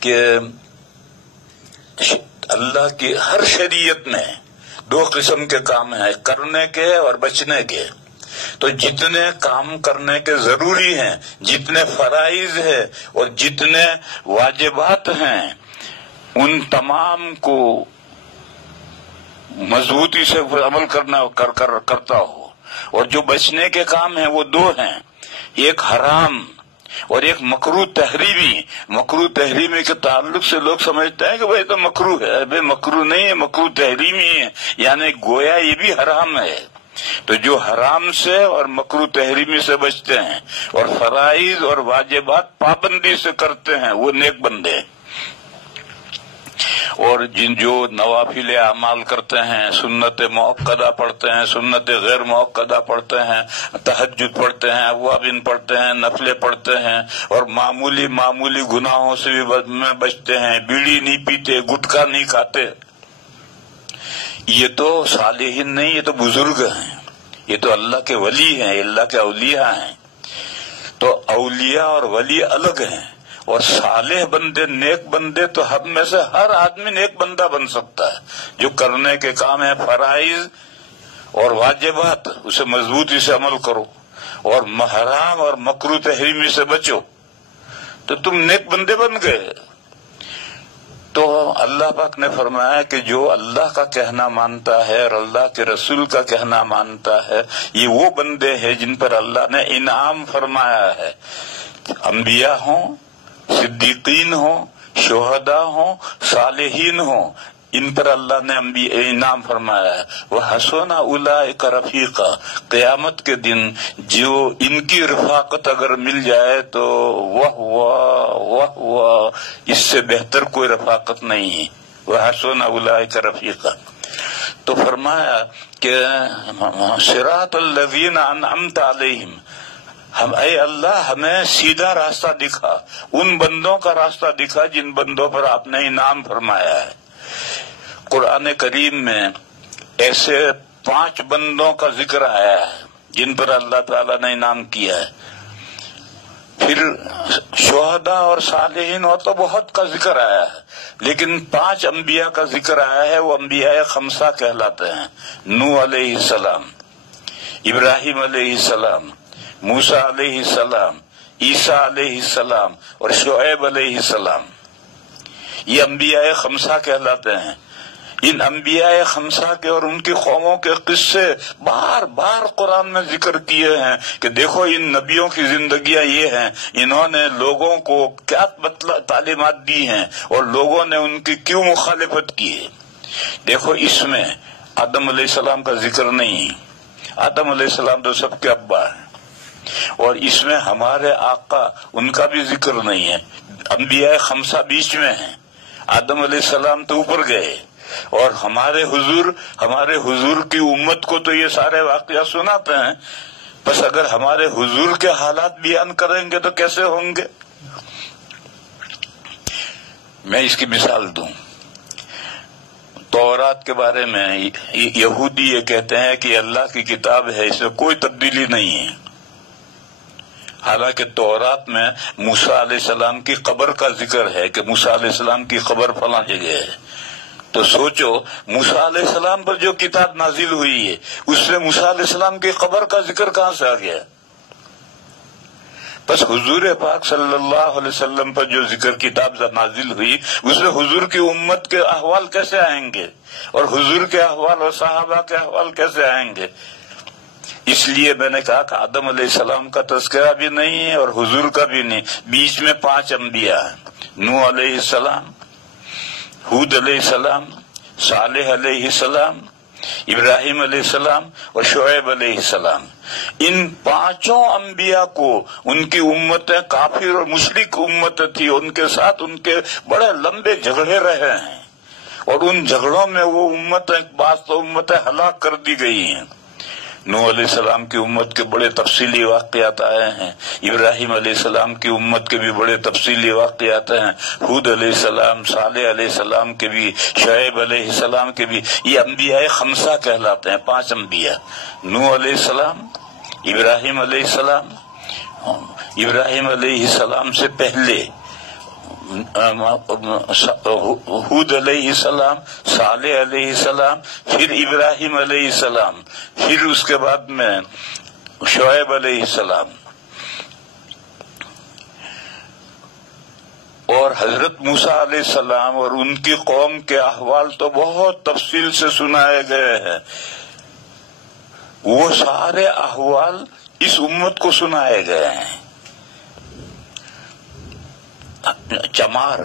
کہ اللہ کی ہر شریعت میں دو قسم کے کام ہیں، کرنے کے اور بچنے کے۔ تو جتنے کام کرنے کے ضروری ہیں، جتنے فرائض ہیں اور جتنے واجبات ہیں، ان تمام کو مضبوطی سے عمل کرتا ہو، اور جو بچنے کے کام ہیں وہ دو ہیں، ایک حرام اور ایک مکروہ تحریمی۔ مکروہ تحریمی کے تعلق سے لوگ سمجھتے ہیں کہ بھائی تو مکروہ ہے، بھائی مکروہ نہیں ہے، مکروہ تحریمی ہے، یعنی گویا یہ بھی حرام ہے۔ تو جو حرام سے اور مکروہ تحریمی سے بچتے ہیں اور فرائض اور واجبات پابندی سے کرتے ہیں وہ نیک بندے۔ اور جو نوافل اعمال کرتے ہیں، سنت مؤکدہ پڑھتے ہیں، سنت غیر مؤکدہ پڑھتے ہیں، تہجد پڑھتے ہیں، اوابین پڑھتے ہیں، نفلیں پڑھتے ہیں، اور معمولی گناہوں سے بھی بچتے ہیں، بیڑی نہیں پیتے، گٹکا نہیں کھاتے، یہ تو صالحین نہیں، یہ تو بزرگ ہیں، یہ تو اللہ کے ولی ہیں، اللہ کے اولیاء ہیں۔ تو اولیاء اور ولی الگ ہیں، اور صالح بندے، نیک بندے تو ہم میں سے ہر آدمی نیک بندہ بن سکتا ہے، جو کرنے کے کام ہے فرائض اور واجبات اسے مضبوطی سے عمل کرو اور حرام اور مکروہ تحریمی سے بچو، تو تم نیک بندے بن گئے۔ تو اللہ پاک نے فرمایا کہ جو اللہ کا کہنا مانتا ہے اور اللہ کے رسول کا کہنا مانتا ہے یہ وہ بندے ہیں جن پر اللہ نے انعام فرمایا ہے. انبیاء ہوں، صدیقین ہوں، شہداء ہوں، صالحین ہوں، ان پر اللہ نے انعام فرمایا ہے. وَحَسُنَ أُولَئِكَ رَفِيقًا، قیامت کے دن جو ان کی رفاقت اگر مل جائے تو واہ اس سے بہتر کوئی رفاقت نہیں ہے. وَحَسُنَ أُولَئِكَ رَفِيقًا. تو فرمایا کہ صراط الذین انعمت علیہم، اے اللہ ہمیں سیدھا راستہ دکھا، ان بندوں کا راستہ دکھا جن بندوں پر آپ نے انعام فرمایا ہے. قرآن کریم میں ایسے 5 بندوں کا ذکر آیا ہے جن پر اللہ تعالیٰ نے انعام کیا ہے. پھر شہداء اور صالحین اور تو بہت کا ذکر آیا ہے، لیکن 5 انبیاء کا ذکر آیا ہے، وہ انبیاء خمسہ کہلاتے ہیں. نوح علیہ السلام، ابراہیم علیہ السلام، موسیٰ علیہ السلام، عیسیٰ علیہ السلام اور شعیب علیہ السلام. یہ انبیاء خمسہ کہلاتے ہیں. ان انبیاء خمسہ کے اور ان کی قوموں کے قصے بار بار قرآن میں ذکر کیے ہیں کہ دیکھو ان نبیوں کی زندگیاں یہ ہیں، انہوں نے لوگوں کو کیا تعلیمات دی ہیں اور لوگوں نے ان کی کیوں مخالفت کی ہے. دیکھو اس میں آدم علیہ السلام کا ذکر نہیں. آدم علیہ السلام تو سب کے ابا ہیں، اور اس میں ہمارے آقا ان کا بھی ذکر نہیں ہے. انبیاء خمسہ بیچ میں ہیں، آدم علیہ السلام تو اوپر گئے، اور ہمارے حضور کی امت کو تو یہ سارے واقعات سناتے ہیں. بس اگر ہمارے حضور کے حالات بیان کریں گے تو کیسے ہوں گے. میں اس کی مثال دوں. تورات کے بارے میں یہودی یہ کہتے ہیں کہ اللہ کی کتاب ہے، اس میں کوئی تبدیلی نہیں ہے. حالانکہ تورات میں موسیٰ علیہ السلام کی قبر کا ذکر ہے کہ موسیٰ علیہ السلام کی قبر فلاں جگہ ہے. تو سوچو موسیٰ علیہ السلام پر جو کتاب نازل ہوئی ہے اس میں موسیٰ علیہ السلام کی قبر کا ذکر کہاں سے آ گیا؟ بس حضور پاک صلی اللہ علیہ وسلم پر جو ذکر کتاب نازل ہوئی اس میں حضور کی امت کے احوال کیسے آئیں گے اور حضور کے احوال اور صحابہ کے احوال کیسے آئیں گے؟ اس لیے میں نے کہا کہ آدم علیہ السلام کا تذکرہ بھی نہیں ہے اور حضور کا بھی نہیں. بیچ میں 5 انبیاء ہیں، نوح علیہ السلام، ہود علیہ السلام، صالح علیہ السلام، ابراہیم علیہ السلام اور شعیب علیہ السلام. ان 5 انبیاء کو ان کی امتیں کافر اور مشرک امت تھی، ان کے ساتھ ان کے بڑے لمبے جھگڑے رہے ہیں، اور ان جھگڑوں میں وہ بعض تو امتیں ہلاک کر دی گئی ہیں. نوح علیہ السلام کی امت کے بڑے تفصیلی واقعات آئے ہیں، ابراہیم علیہ السلام کی امت کے بھی بڑے تفصیلی واقعات ہیں، ہود علیہ السلام، صالح علیہ السلام کے بھی، شعیب علیہ السلام کے بھی. یہ انبیاء خمسہ کہلاتے ہیں، 5 انبیاء. نوح علیہ السلام، ابراہیم علیہ السلام، ابراہیم علیہ السلام سے پہلے ہود علیہ السلام، صالح علیہ السلام، پھر ابراہیم علیہ السلام، پھر اس کے بعد میں شعیب علیہ السلام. اور حضرت موسیٰ علیہ السلام اور ان کی قوم کے احوال تو بہت تفصیل سے سنائے گئے ہیں. وہ سارے احوال اس امت کو سنائے گئے ہیں. چمار،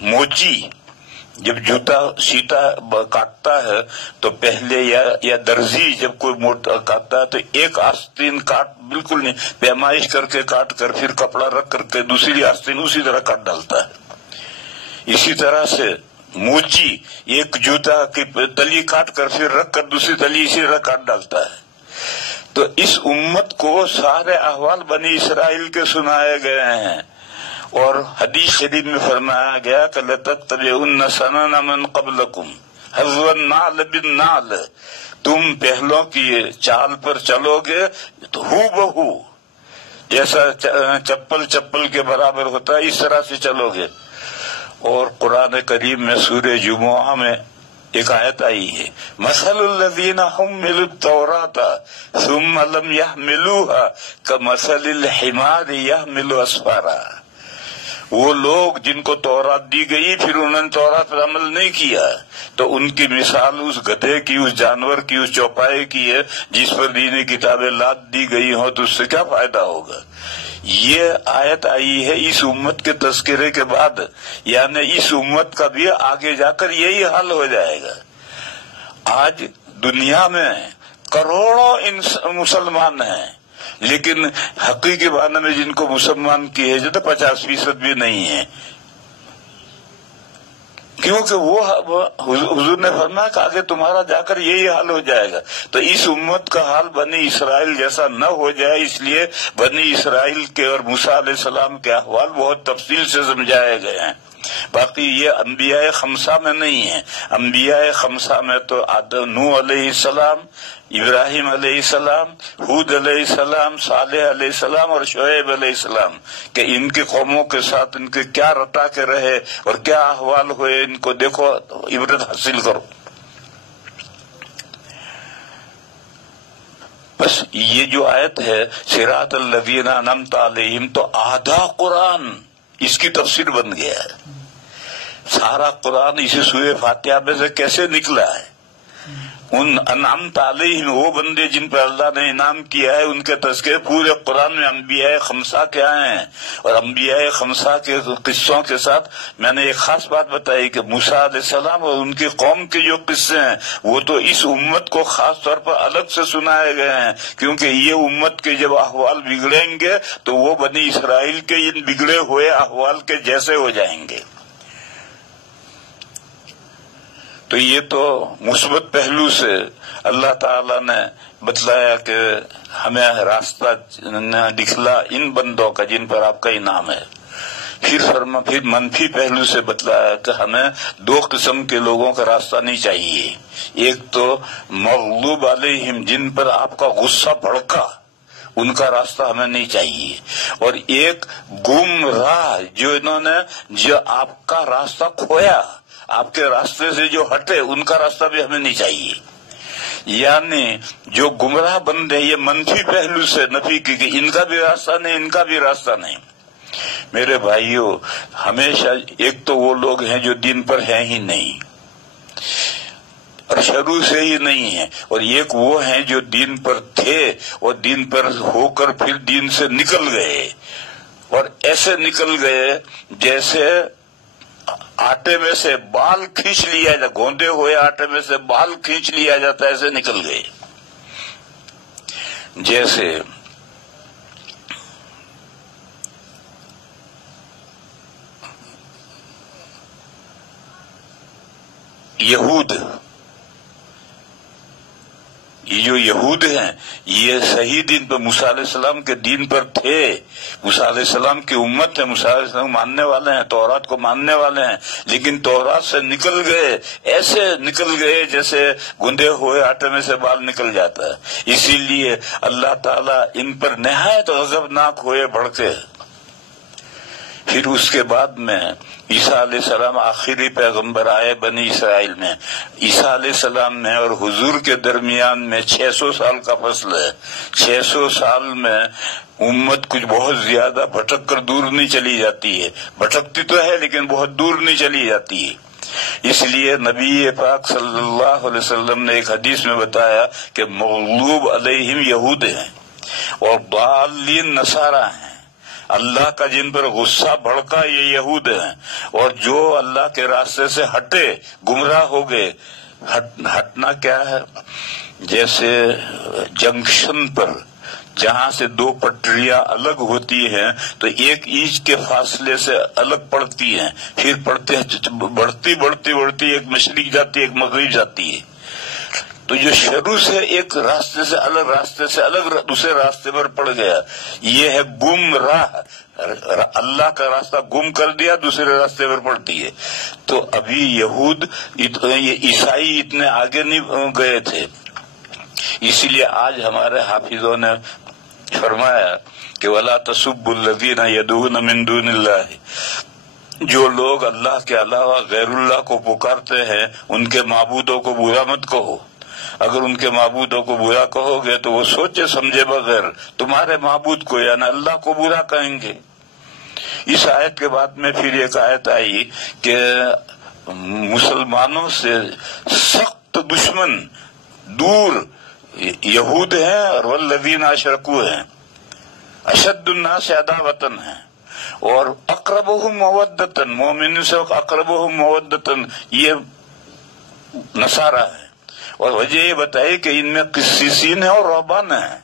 موچی، جب جوتا سیتا کاٹتا ہے تو پہلے یا درزی جب کوئی موٹا کاٹتا ہے تو ایک آستین کاٹ بالکل نہیں، پیمائش کر کے کاٹ کر پھر کپڑا رکھ کر کے دوسری آستین اسی طرح کاٹ ڈالتا ہے. اسی طرح سے موچی ایک جوتا کی تلی کاٹ کر پھر رکھ کر دوسری تلی اسی طرح کاٹ ڈالتا ہے. تو اس امت کو سارے احوال بنی اسرائیل کے سنائے گئے ہیں. اور حدیث شریف میں فرمایا گیا کہ لَتَتَّبِعُنَّ سَنَنَ مَنْ قَبْلَكُمْ حَذْوَ النَّعْلِ بِالنَّعْلِ، تم پہلوں کی چال پر چلو گے تو ہو بہو جیسا چپل کے برابر ہوتا ہے اس طرح سے چلو گے. اور قرآن کریم میں سورہ جمعہ میں ایک آیت آئی ہے، مثل الذین حملوا التوراة ثم لم يحملوها كمثل الحمار يحمل اسفارا. وہ لوگ جن کو تورات دی گئی پھر انہوں نے تورات پر عمل نہیں کیا تو ان کی مثال اس گدھے کی، اس جانور کی، اس چوپائے کی ہے جس پر دینی کتابیں لاد دی گئی ہوں، تو اس سے کیا فائدہ ہوگا؟ یہ آیت آئی ہے اس امت کے تذکرے کے بعد، یعنی اس امت کا بھی آگے جا کر یہی حال ہو جائے گا۔ آج دنیا میں کروڑوں مسلمان ہیں، لیکن حقیقی معنی میں جن کو مسلمان کیے جو تو 50% بھی نہیں ہے، کیونکہ وہ حضور نے فرمایا کہ آگے تمہارا جا کر یہی حال ہو جائے گا۔ تو اس امت کا حال بنی اسرائیل جیسا نہ ہو جائے، اس لیے بنی اسرائیل کے اور موسیٰ علیہ السلام کے احوال بہت تفصیل سے سمجھائے گئے ہیں۔ باقی یہ انبیاء خمسہ میں نہیں ہے، انبیاء خمسہ میں تو نوح علیہ السلام، ابراہیم علیہ السلام، ہود علیہ السلام، صالح علیہ السلام اور شعیب علیہ السلام کہ ان کی قوموں کے ساتھ ان کے کیا رٹا کے رہے اور کیا احوال ہوئے، ان کو دیکھو، عبرت حاصل کرو۔ بس یہ جو آیت ہے صراط الذین انعمت علیہم، تو آدھا قرآن اس کی تفسیر بن گیا ہے۔ سارا قرآن اسی سورہ فاتحہ میں سے کیسے نکلا ہے؟ ان انعمت علیہم، وہ بندے جن پر اللہ نے انعام کیا ہے، ان کے تذکرے پورے قرآن میں انبیاء خمسہ کے آئے ہیں۔ اور انبیاء خمسہ کے قصوں کے ساتھ میں نے ایک خاص بات بتائی کہ موسیٰ علیہ السلام اور ان کی قوم کے جو قصے ہیں وہ تو اس امت کو خاص طور پر الگ سے سنائے گئے ہیں، کیونکہ یہ امت کے جب احوال بگڑیں گے تو وہ بنی اسرائیل کے ان بگڑے ہوئے احوال کے جیسے ہو جائیں گے۔ تو یہ تو مثبت پہلو سے اللہ تعالی نے بتلایا کہ ہمیں راستہ دکھلا ان بندوں کا جن پر آپ کا انعام ہے۔ پھر منفی پہلو سے بتلایا کہ ہمیں دو قسم کے لوگوں کا راستہ نہیں چاہیے، ایک تو مغلوب علیہم جن پر آپ کا غصہ بھڑکا، ان کا راستہ ہمیں نہیں چاہیے، اور ایک گمراہ جو آپ کا راستہ کھویا، آپ کے راستے سے جو ہٹے، ان کا راستہ بھی ہمیں نہیں چاہیے۔ یعنی جو گمراہ بندے، یہ منفی پہلو سے نفی کی کہ ان کا بھی راستہ نہیں، ان کا بھی راستہ نہیں۔ میرے بھائیوں، ہمیشہ ایک تو وہ لوگ ہیں جو دین پر ہیں ہی نہیں اور شروع سے ہی نہیں ہیں، اور ایک وہ ہیں جو دین پر تھے اور دین پر ہو کر پھر دین سے نکل گئے، اور ایسے نکل گئے جیسے آٹے میں سے بال کھینچ لیا جاتا، گوندے ہوئے آٹے میں سے بال کھینچ لیا جاتا ہے، ایسے نکل گئے۔ جیسے یہود، یہ جو یہود ہیں یہ صحیح دین پر، موسیٰ علیہ السلام کے دین پر تھے، موسیٰ علیہ السلام کی امت ہے، موسیٰ علیہ السلام ماننے والے ہیں، تورات کو ماننے والے ہیں، لیکن تورات سے نکل گئے، ایسے نکل گئے جیسے گندے ہوئے آٹے میں سے بال نکل جاتا ہے۔ اسی لیے اللہ تعالیٰ ان پر نہایت غضبناک ہوئے، بھڑکے۔ پھر اس کے بعد میں عیسیٰ علیہ السلام آخری پیغمبر آئے بنی اسرائیل میں، عیسیٰ علیہ السلام میں اور حضور کے درمیان میں 600 سال کا فصل ہے۔ 600 سال میں امت کچھ بہت زیادہ بھٹک کر دور نہیں چلی جاتی ہے، بھٹکتی تو ہے لیکن بہت دور نہیں چلی جاتی ہے۔ اس لیے نبی پاک صلی اللہ علیہ وسلم نے ایک حدیث میں بتایا کہ مغلوب علیہم یہود ہیں اور ضالین نصارا ہیں، اللہ کا جن پر غصہ بھڑکا یہ یہود ہیں، اور جو اللہ کے راستے سے ہٹے، گمراہ ہو گئے۔ ہٹنا کیا ہے؟ جیسے جنکشن پر جہاں سے دو پٹریاں الگ ہوتی ہیں تو ایک انچ کے فاصلے سے الگ پڑتی ہیں، پھر بڑھتی ایک مشرق جاتی ہے، ایک مغرب جاتی ہے۔ تو جو شروع سے ایک راستے سے الگ دوسرے راستے پر پڑ گیا، یہ ہے گمراہ، اللہ کا راستہ گم کر دیا، دوسرے راستے پر پڑتی ہے۔ تو ابھی یہود، عیسائی اتنے آگے نہیں گئے تھے، اسی لیے آج ہمارے حافظوں نے فرمایا کہ وَلَا تَسُبُّوا الَّذِينَ يَدْعُونَ مِن دُونِ اللَّهِ، جو لوگ اللہ کے علاوہ غیر اللہ کو پکارتے ہیں ان کے معبودوں کو برا مت کہو۔ اگر ان کے معبودوں کو برا کہو گے تو وہ سوچے سمجھے بغیر تمہارے معبود کو یعنی اللہ کو برا کہیں گے۔ اس آیت کے بعد میں پھر ایک آیت آئی کہ مسلمانوں سے سخت دشمن دور یہود ہیں اور والذین اشرکوا ہیں، اشد الناس عداوتن ہیں، اور اقربہم مودتن، مومن سے اقربہم مودتن یہ نصارہ ہے، اور وجہ یہ بتائی کہ ان میں قسیسین ہیں اور رہبان ہیں۔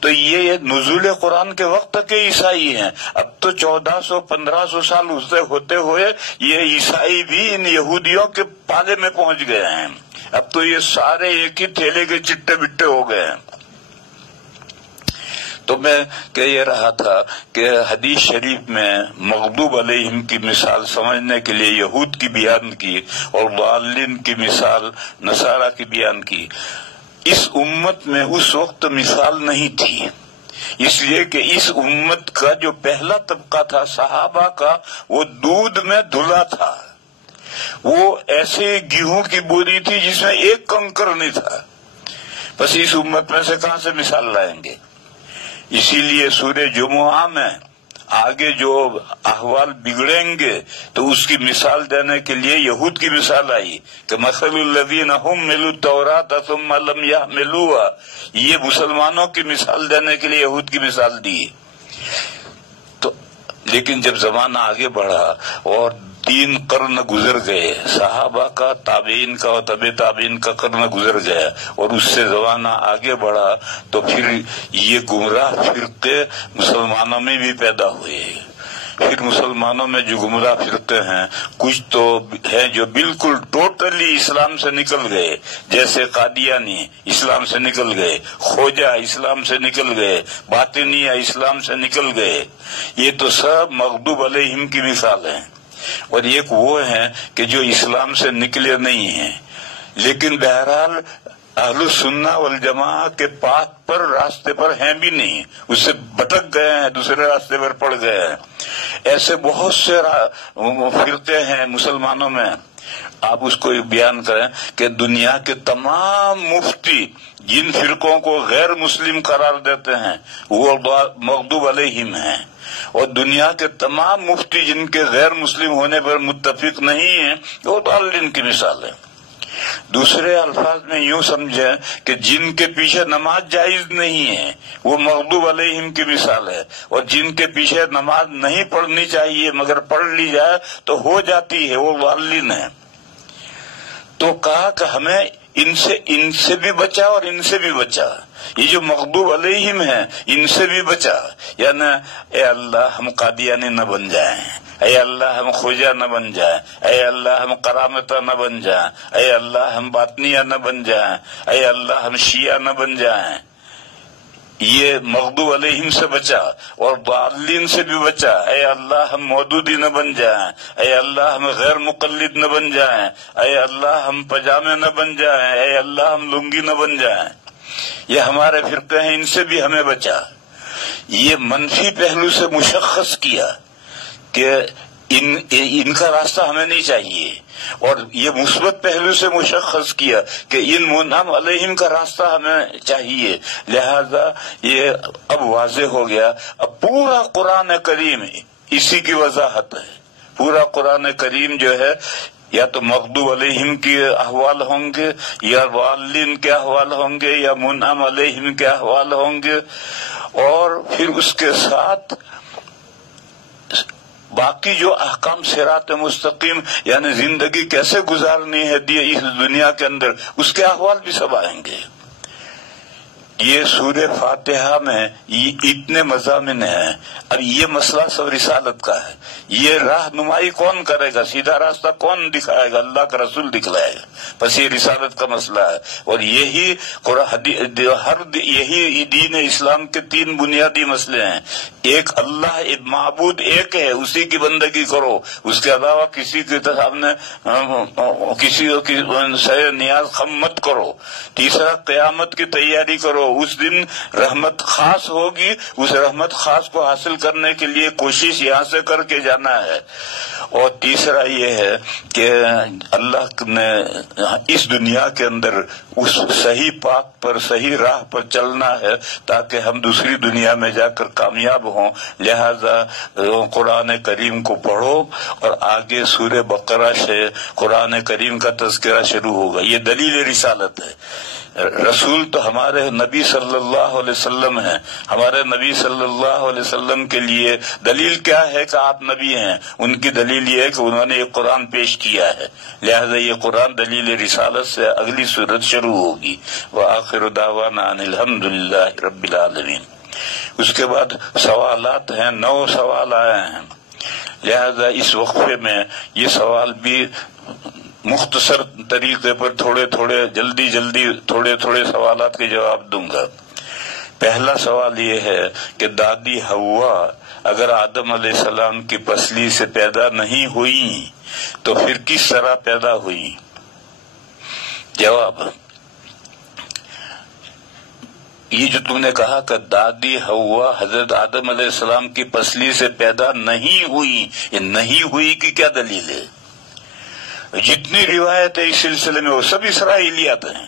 تو یہ نزول قرآن کے وقت کے عیسائی ہیں، اب تو 1400-1500 سال ہوتے ہوئے یہ عیسائی بھی ان یہودیوں کے پالے میں پہنچ گئے ہیں، اب تو یہ سارے ایک ہی تھیلے کے چٹے بٹے ہو گئے ہیں۔ تو میں کہہ یہ رہا تھا کہ حدیث شریف میں مغضوب علیہم کی مثال سمجھنے کے لیے یہود کی بیان کی اور ضالین کی مثال نصارہ کی بیان کی۔ اس امت میں اس وقت مثال نہیں تھی، اس لیے کہ اس امت کا جو پہلا طبقہ تھا صحابہ کا، وہ دودھ میں دھلا تھا، وہ ایسے گیہوں کی بوری تھی جس میں ایک کنکر نہیں تھا، بس اس امت میں سے کہاں سے مثال لائیں گے؟ اسی لیے سورہ جمعہ میں آگے جو احوال بگڑیں گے تو اس کی مثال دینے کے لیے یہود کی مثال آئی کہ مثل الذین حملوا التوراۃ ثم لم یحملوها، یہ مسلمانوں کی مثال دینے کے لیے یہود کی مثال دی۔ تو لیکن جب زمانہ آگے بڑھا اور 3 قرن گزر گئے، صحابہ کا، تابعین کا اور تبع تابعین کا قرن گزر گیا، اور اس سے زمانہ آگے بڑھا تو پھر یہ گمراہ فرقے مسلمانوں میں بھی پیدا ہوئے۔ پھر مسلمانوں میں جو گمراہ فرقے ہیں، کچھ تو ہیں جو بالکل ٹوٹلی اسلام سے نکل گئے، جیسے قادیانی اسلام سے نکل گئے، خوجہ اسلام سے نکل گئے، باطنیہ اسلام سے نکل گئے، یہ تو سب مغضوب علیہم کی مثال ہیں۔ اور ایک وہ ہیں کہ جو اسلام سے نکلے نہیں ہیں لیکن بہرحال اہل السنہ والجماعہ کے پاتھ پر، راستے پر ہیں بھی نہیں، اس سے بھٹک گئے ہیں، دوسرے راستے پر پڑ گئے ہیں۔ ایسے بہت سے فرقے ہیں مسلمانوں میں، آپ اس کو بیان کریں کہ دنیا کے تمام مفتی جن فرقوں کو غیر مسلم قرار دیتے ہیں وہ مغضوب علیہم ہیں، اور دنیا کے تمام مفتی جن کے غیر مسلم ہونے پر متفق نہیں ہیں وہ ضالین کی مثال ہے۔ دوسرے الفاظ میں یوں سمجھیں کہ جن کے پیچھے نماز جائز نہیں ہے وہ مغضوب علیہم کی مثال ہے، اور جن کے پیچھے نماز نہیں پڑھنی چاہیے مگر پڑھ لی جائے تو ہو جاتی ہے، وہ ضالین ہیں۔ تو کہا کہ ہمیں ان سے بھی بچا اور ان سے بھی بچا، یہ جو مغضوب علیہم ہیں ان سے بھی بچا، یعنی اے اللہ ہم قادیانی نہ بن جائیں، اے اللہ ہم خوجہ نہ بن جائیں، اے اللہ ہم کرامتہ نہ بن جائیں، اے اللہ ہم باطنیہ نہ بن جائیں، اے اللہ ہم شیعہ نہ بن جائیں۔ یہ مغضوب علیہم سے بچا، اور ضالین سے بھی بچا، اے اللہ ہم مودودی نہ بن جائیں، اے اللہ ہم غیر مقلد نہ بن جائیں، اے اللہ ہم پجامے نہ بن جائیں، اے اللہ ہم لنگی نہ بن جائیں۔ یہ ہمارے فرقے ہیں، ان سے بھی ہمیں بچا۔ یہ منفی پہلو سے مشخص کیا کہ ان کا راستہ ہمیں نہیں چاہیے، اور یہ مثبت پہلو سے مشخص کیا کہ ان منعم علیہم کا راستہ ہمیں چاہیے۔ لہذا یہ اب واضح ہو گیا، اب پورا قرآن کریم اسی کی وضاحت ہے۔ پورا قرآن کریم جو ہے یا تو مغضوب علیہم کے احوال ہوں گے، یا ضالین کے احوال ہوں گے، یا منعم علیہم کے احوال ہوں گے، اور پھر اس کے ساتھ باقی جو احکام صراط مستقیم یعنی زندگی کیسے گزارنی ہے اس دنیا کے اندر، اس کے احوال بھی سب آئیں گے۔ یہ سورہ فاتحہ میں یہ اتنے مضامین ہیں۔ اب یہ مسئلہ سب رسالت کا ہے، یہ رہنمائی کون کرے گا، سیدھا راستہ کون دکھائے گا، اللہ کا رسول دکھلائے گا، بس یہ رسالت کا مسئلہ ہے۔ اور یہی یہی دین اسلام کے 3 بنیادی مسئلے ہیں۔ ایک اللہ معبود ایک ہے، اسی کی بندگی کرو، اس کے علاوہ کسی کے سامنے کسی سے نیاز خم مت کرو۔ تیسرا قیامت کی تیاری کرو، اس دن رحمت خاص ہوگی، اس رحمت خاص کو حاصل کرنے کے لیے کوشش یہاں سے کر کے جانا ہے۔ اور تیسرا یہ ہے کہ اللہ نے اس دنیا کے اندر اس صحیح پاک پر صحیح راہ پر چلنا ہے تاکہ ہم دوسری دنیا میں جا کر کامیاب ہوں، لہذا قرآن کریم کو پڑھو، اور آگے سورہ بقرہ سے قرآن کریم کا تذکرہ شروع ہوگا۔ یہ دلیل رسالت ہے۔ رسول تو ہمارے نبی صلی اللہ علیہ وسلم ہیں، ہمارے نبی صلی اللہ علیہ وسلم کے لیے دلیل کیا ہے کہ آپ نبی ہیں؟ ان کی دلیل یہ ہے کہ انہوں نے یہ قرآن پیش کیا ہے، لہذا یہ قرآن دلیل رسالت سے اگلی صورت شروع ہوگی۔ وآخر دعوانا ان الحمد للہ رب العالمین۔ اس کے بعد سوالات ہیں، 9 سوال آئے ہیں، لہذا اس وقفے میں یہ سوال بھی مختصر طریقے پر جلدی تھوڑے سوالات کے جواب دوں گا۔ پہلا سوال یہ ہے کہ دادی حوا اگر آدم علیہ السلام کی پسلی سے پیدا نہیں ہوئی تو پھر کس طرح پیدا ہوئی؟ جواب، یہ جو تم نے کہا کہ دادی حوا حضرت آدم علیہ السلام کی پسلی سے پیدا نہیں ہوئی، یہ نہیں ہوئی کی کیا دلیل ہے؟ جتنی روایتیں اس سلسلے میں وہ سب اسرائیلیات ہیں،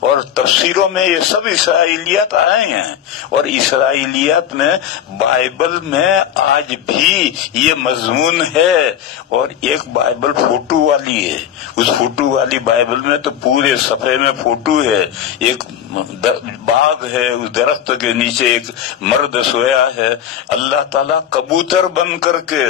اور تفسیروں میں یہ سب اسرائیلیات آئے ہیں، اور اسرائیلیات میں بائبل میں آج بھی یہ مضمون ہے، اور ایک بائبل فوٹو والی ہے، اس فوٹو والی بائبل میں تو پورے صفحے میں فوٹو ہے، ایک باغ ہے، اس درخت کے نیچے ایک مرد سویا ہے، اللہ تعالیٰ کبوتر بن کر کے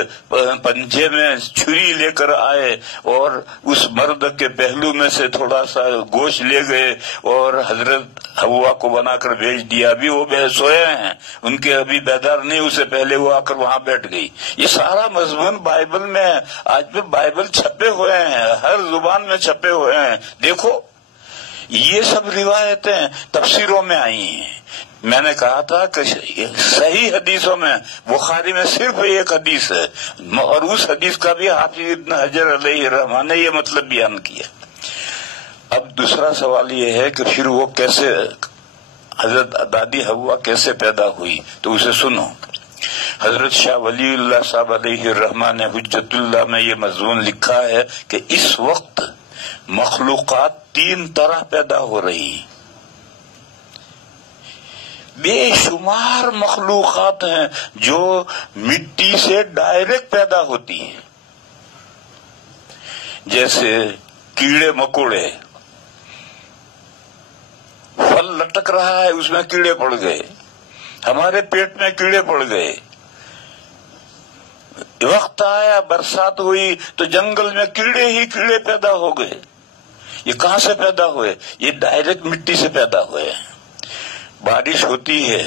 پنجے میں چھری لے کر آئے اور اس مرد کے پہلو میں سے تھوڑا سا گوشت لے گئے اور حضرت حوا کو بنا کر بھیج دیا۔ ابھی وہ سوئے ہیں، ان کے ابھی بیدار نہیں، اس سے پہلے وہ آ کر وہاں بیٹھ گئی۔ یہ سارا مضمون بائبل میں ہے، آج بھی بائبل چھپے ہوئے ہیں، ہر زبان میں چھپے ہوئے ہیں، دیکھو یہ سب روایتیں تفسیروں میں آئی ہیں۔ میں نے کہا تھا کہ صحیح حدیثوں میں بخاری میں صرف ایک حدیث ہے، اور اس حدیث کا بھی حافظ ابن حجر علیہ الرحمہ نے یہ مطلب بیان کیا۔ اب دوسرا سوال یہ ہے کہ پھر وہ کیسے، حضرت دادی حوا کیسے پیدا ہوئی؟ تو اسے سنو۔ حضرت شاہ ولی اللہ صاحب علیہ الرحمہ نے حجت اللہ میں یہ مضمون لکھا ہے کہ اس وقت مخلوقات 3 طرح پیدا ہو رہی، بے شمار مخلوقات ہیں جو مٹی سے ڈائریکٹ پیدا ہوتی ہیں، جیسے کیڑے مکوڑے، پھل لٹک رہا ہے اس میں کیڑے پڑ گئے، ہمارے پیٹ میں کیڑے پڑ گئے، وقت آیا برسات ہوئی تو جنگل میں کیڑے ہی کیڑے پیدا ہو گئے۔ یہ کہاں سے پیدا ہوئے؟ یہ ڈائریکٹ مٹی سے پیدا ہوئے۔ بارش ہوتی ہے،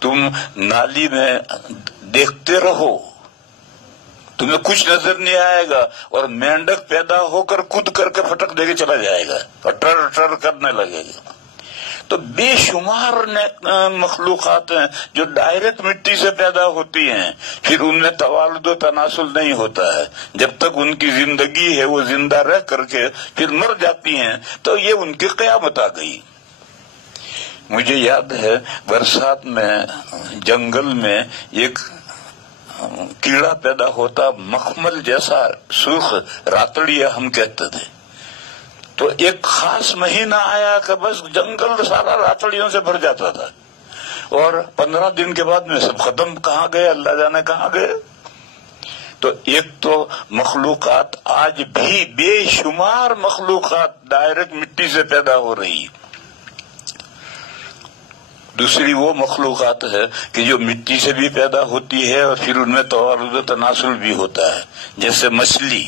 تم نالی میں دیکھتے رہو، تمہیں کچھ نظر نہیں آئے گا، اور مینڈک پیدا ہو کر کود کر کے پھٹک دے کے چلا جائے گا اور ٹر ٹر کرنے لگے گا۔ تو بے شمار مخلوقات ہیں جو ڈائریکٹ مٹی سے پیدا ہوتی ہیں، پھر ان میں توالد و تناسل نہیں ہوتا ہے، جب تک ان کی زندگی ہے وہ زندہ رہ کر کے پھر مر جاتی ہیں، تو یہ ان کی قیامت آ گئی۔ مجھے یاد ہے برسات میں جنگل میں ایک کیڑا پیدا ہوتا، مخمل جیسا سرخ، راتڑیا ہم کہتے تھے، تو ایک خاص مہینہ آیا کہ بس جنگل سارا راتڑیوں سے بھر جاتا تھا، اور 15 دن کے بعد میں سب ختم، کہاں گئے اللہ جانے کہاں گئے۔ تو ایک تو مخلوقات آج بھی بے شمار مخلوقات ڈائریکٹ مٹی سے پیدا ہو رہی، دوسری وہ مخلوقات ہے کہ جو مٹی سے بھی پیدا ہوتی ہے اور پھر ان میں توالد و تناسل بھی ہوتا ہے، جیسے مچھلی،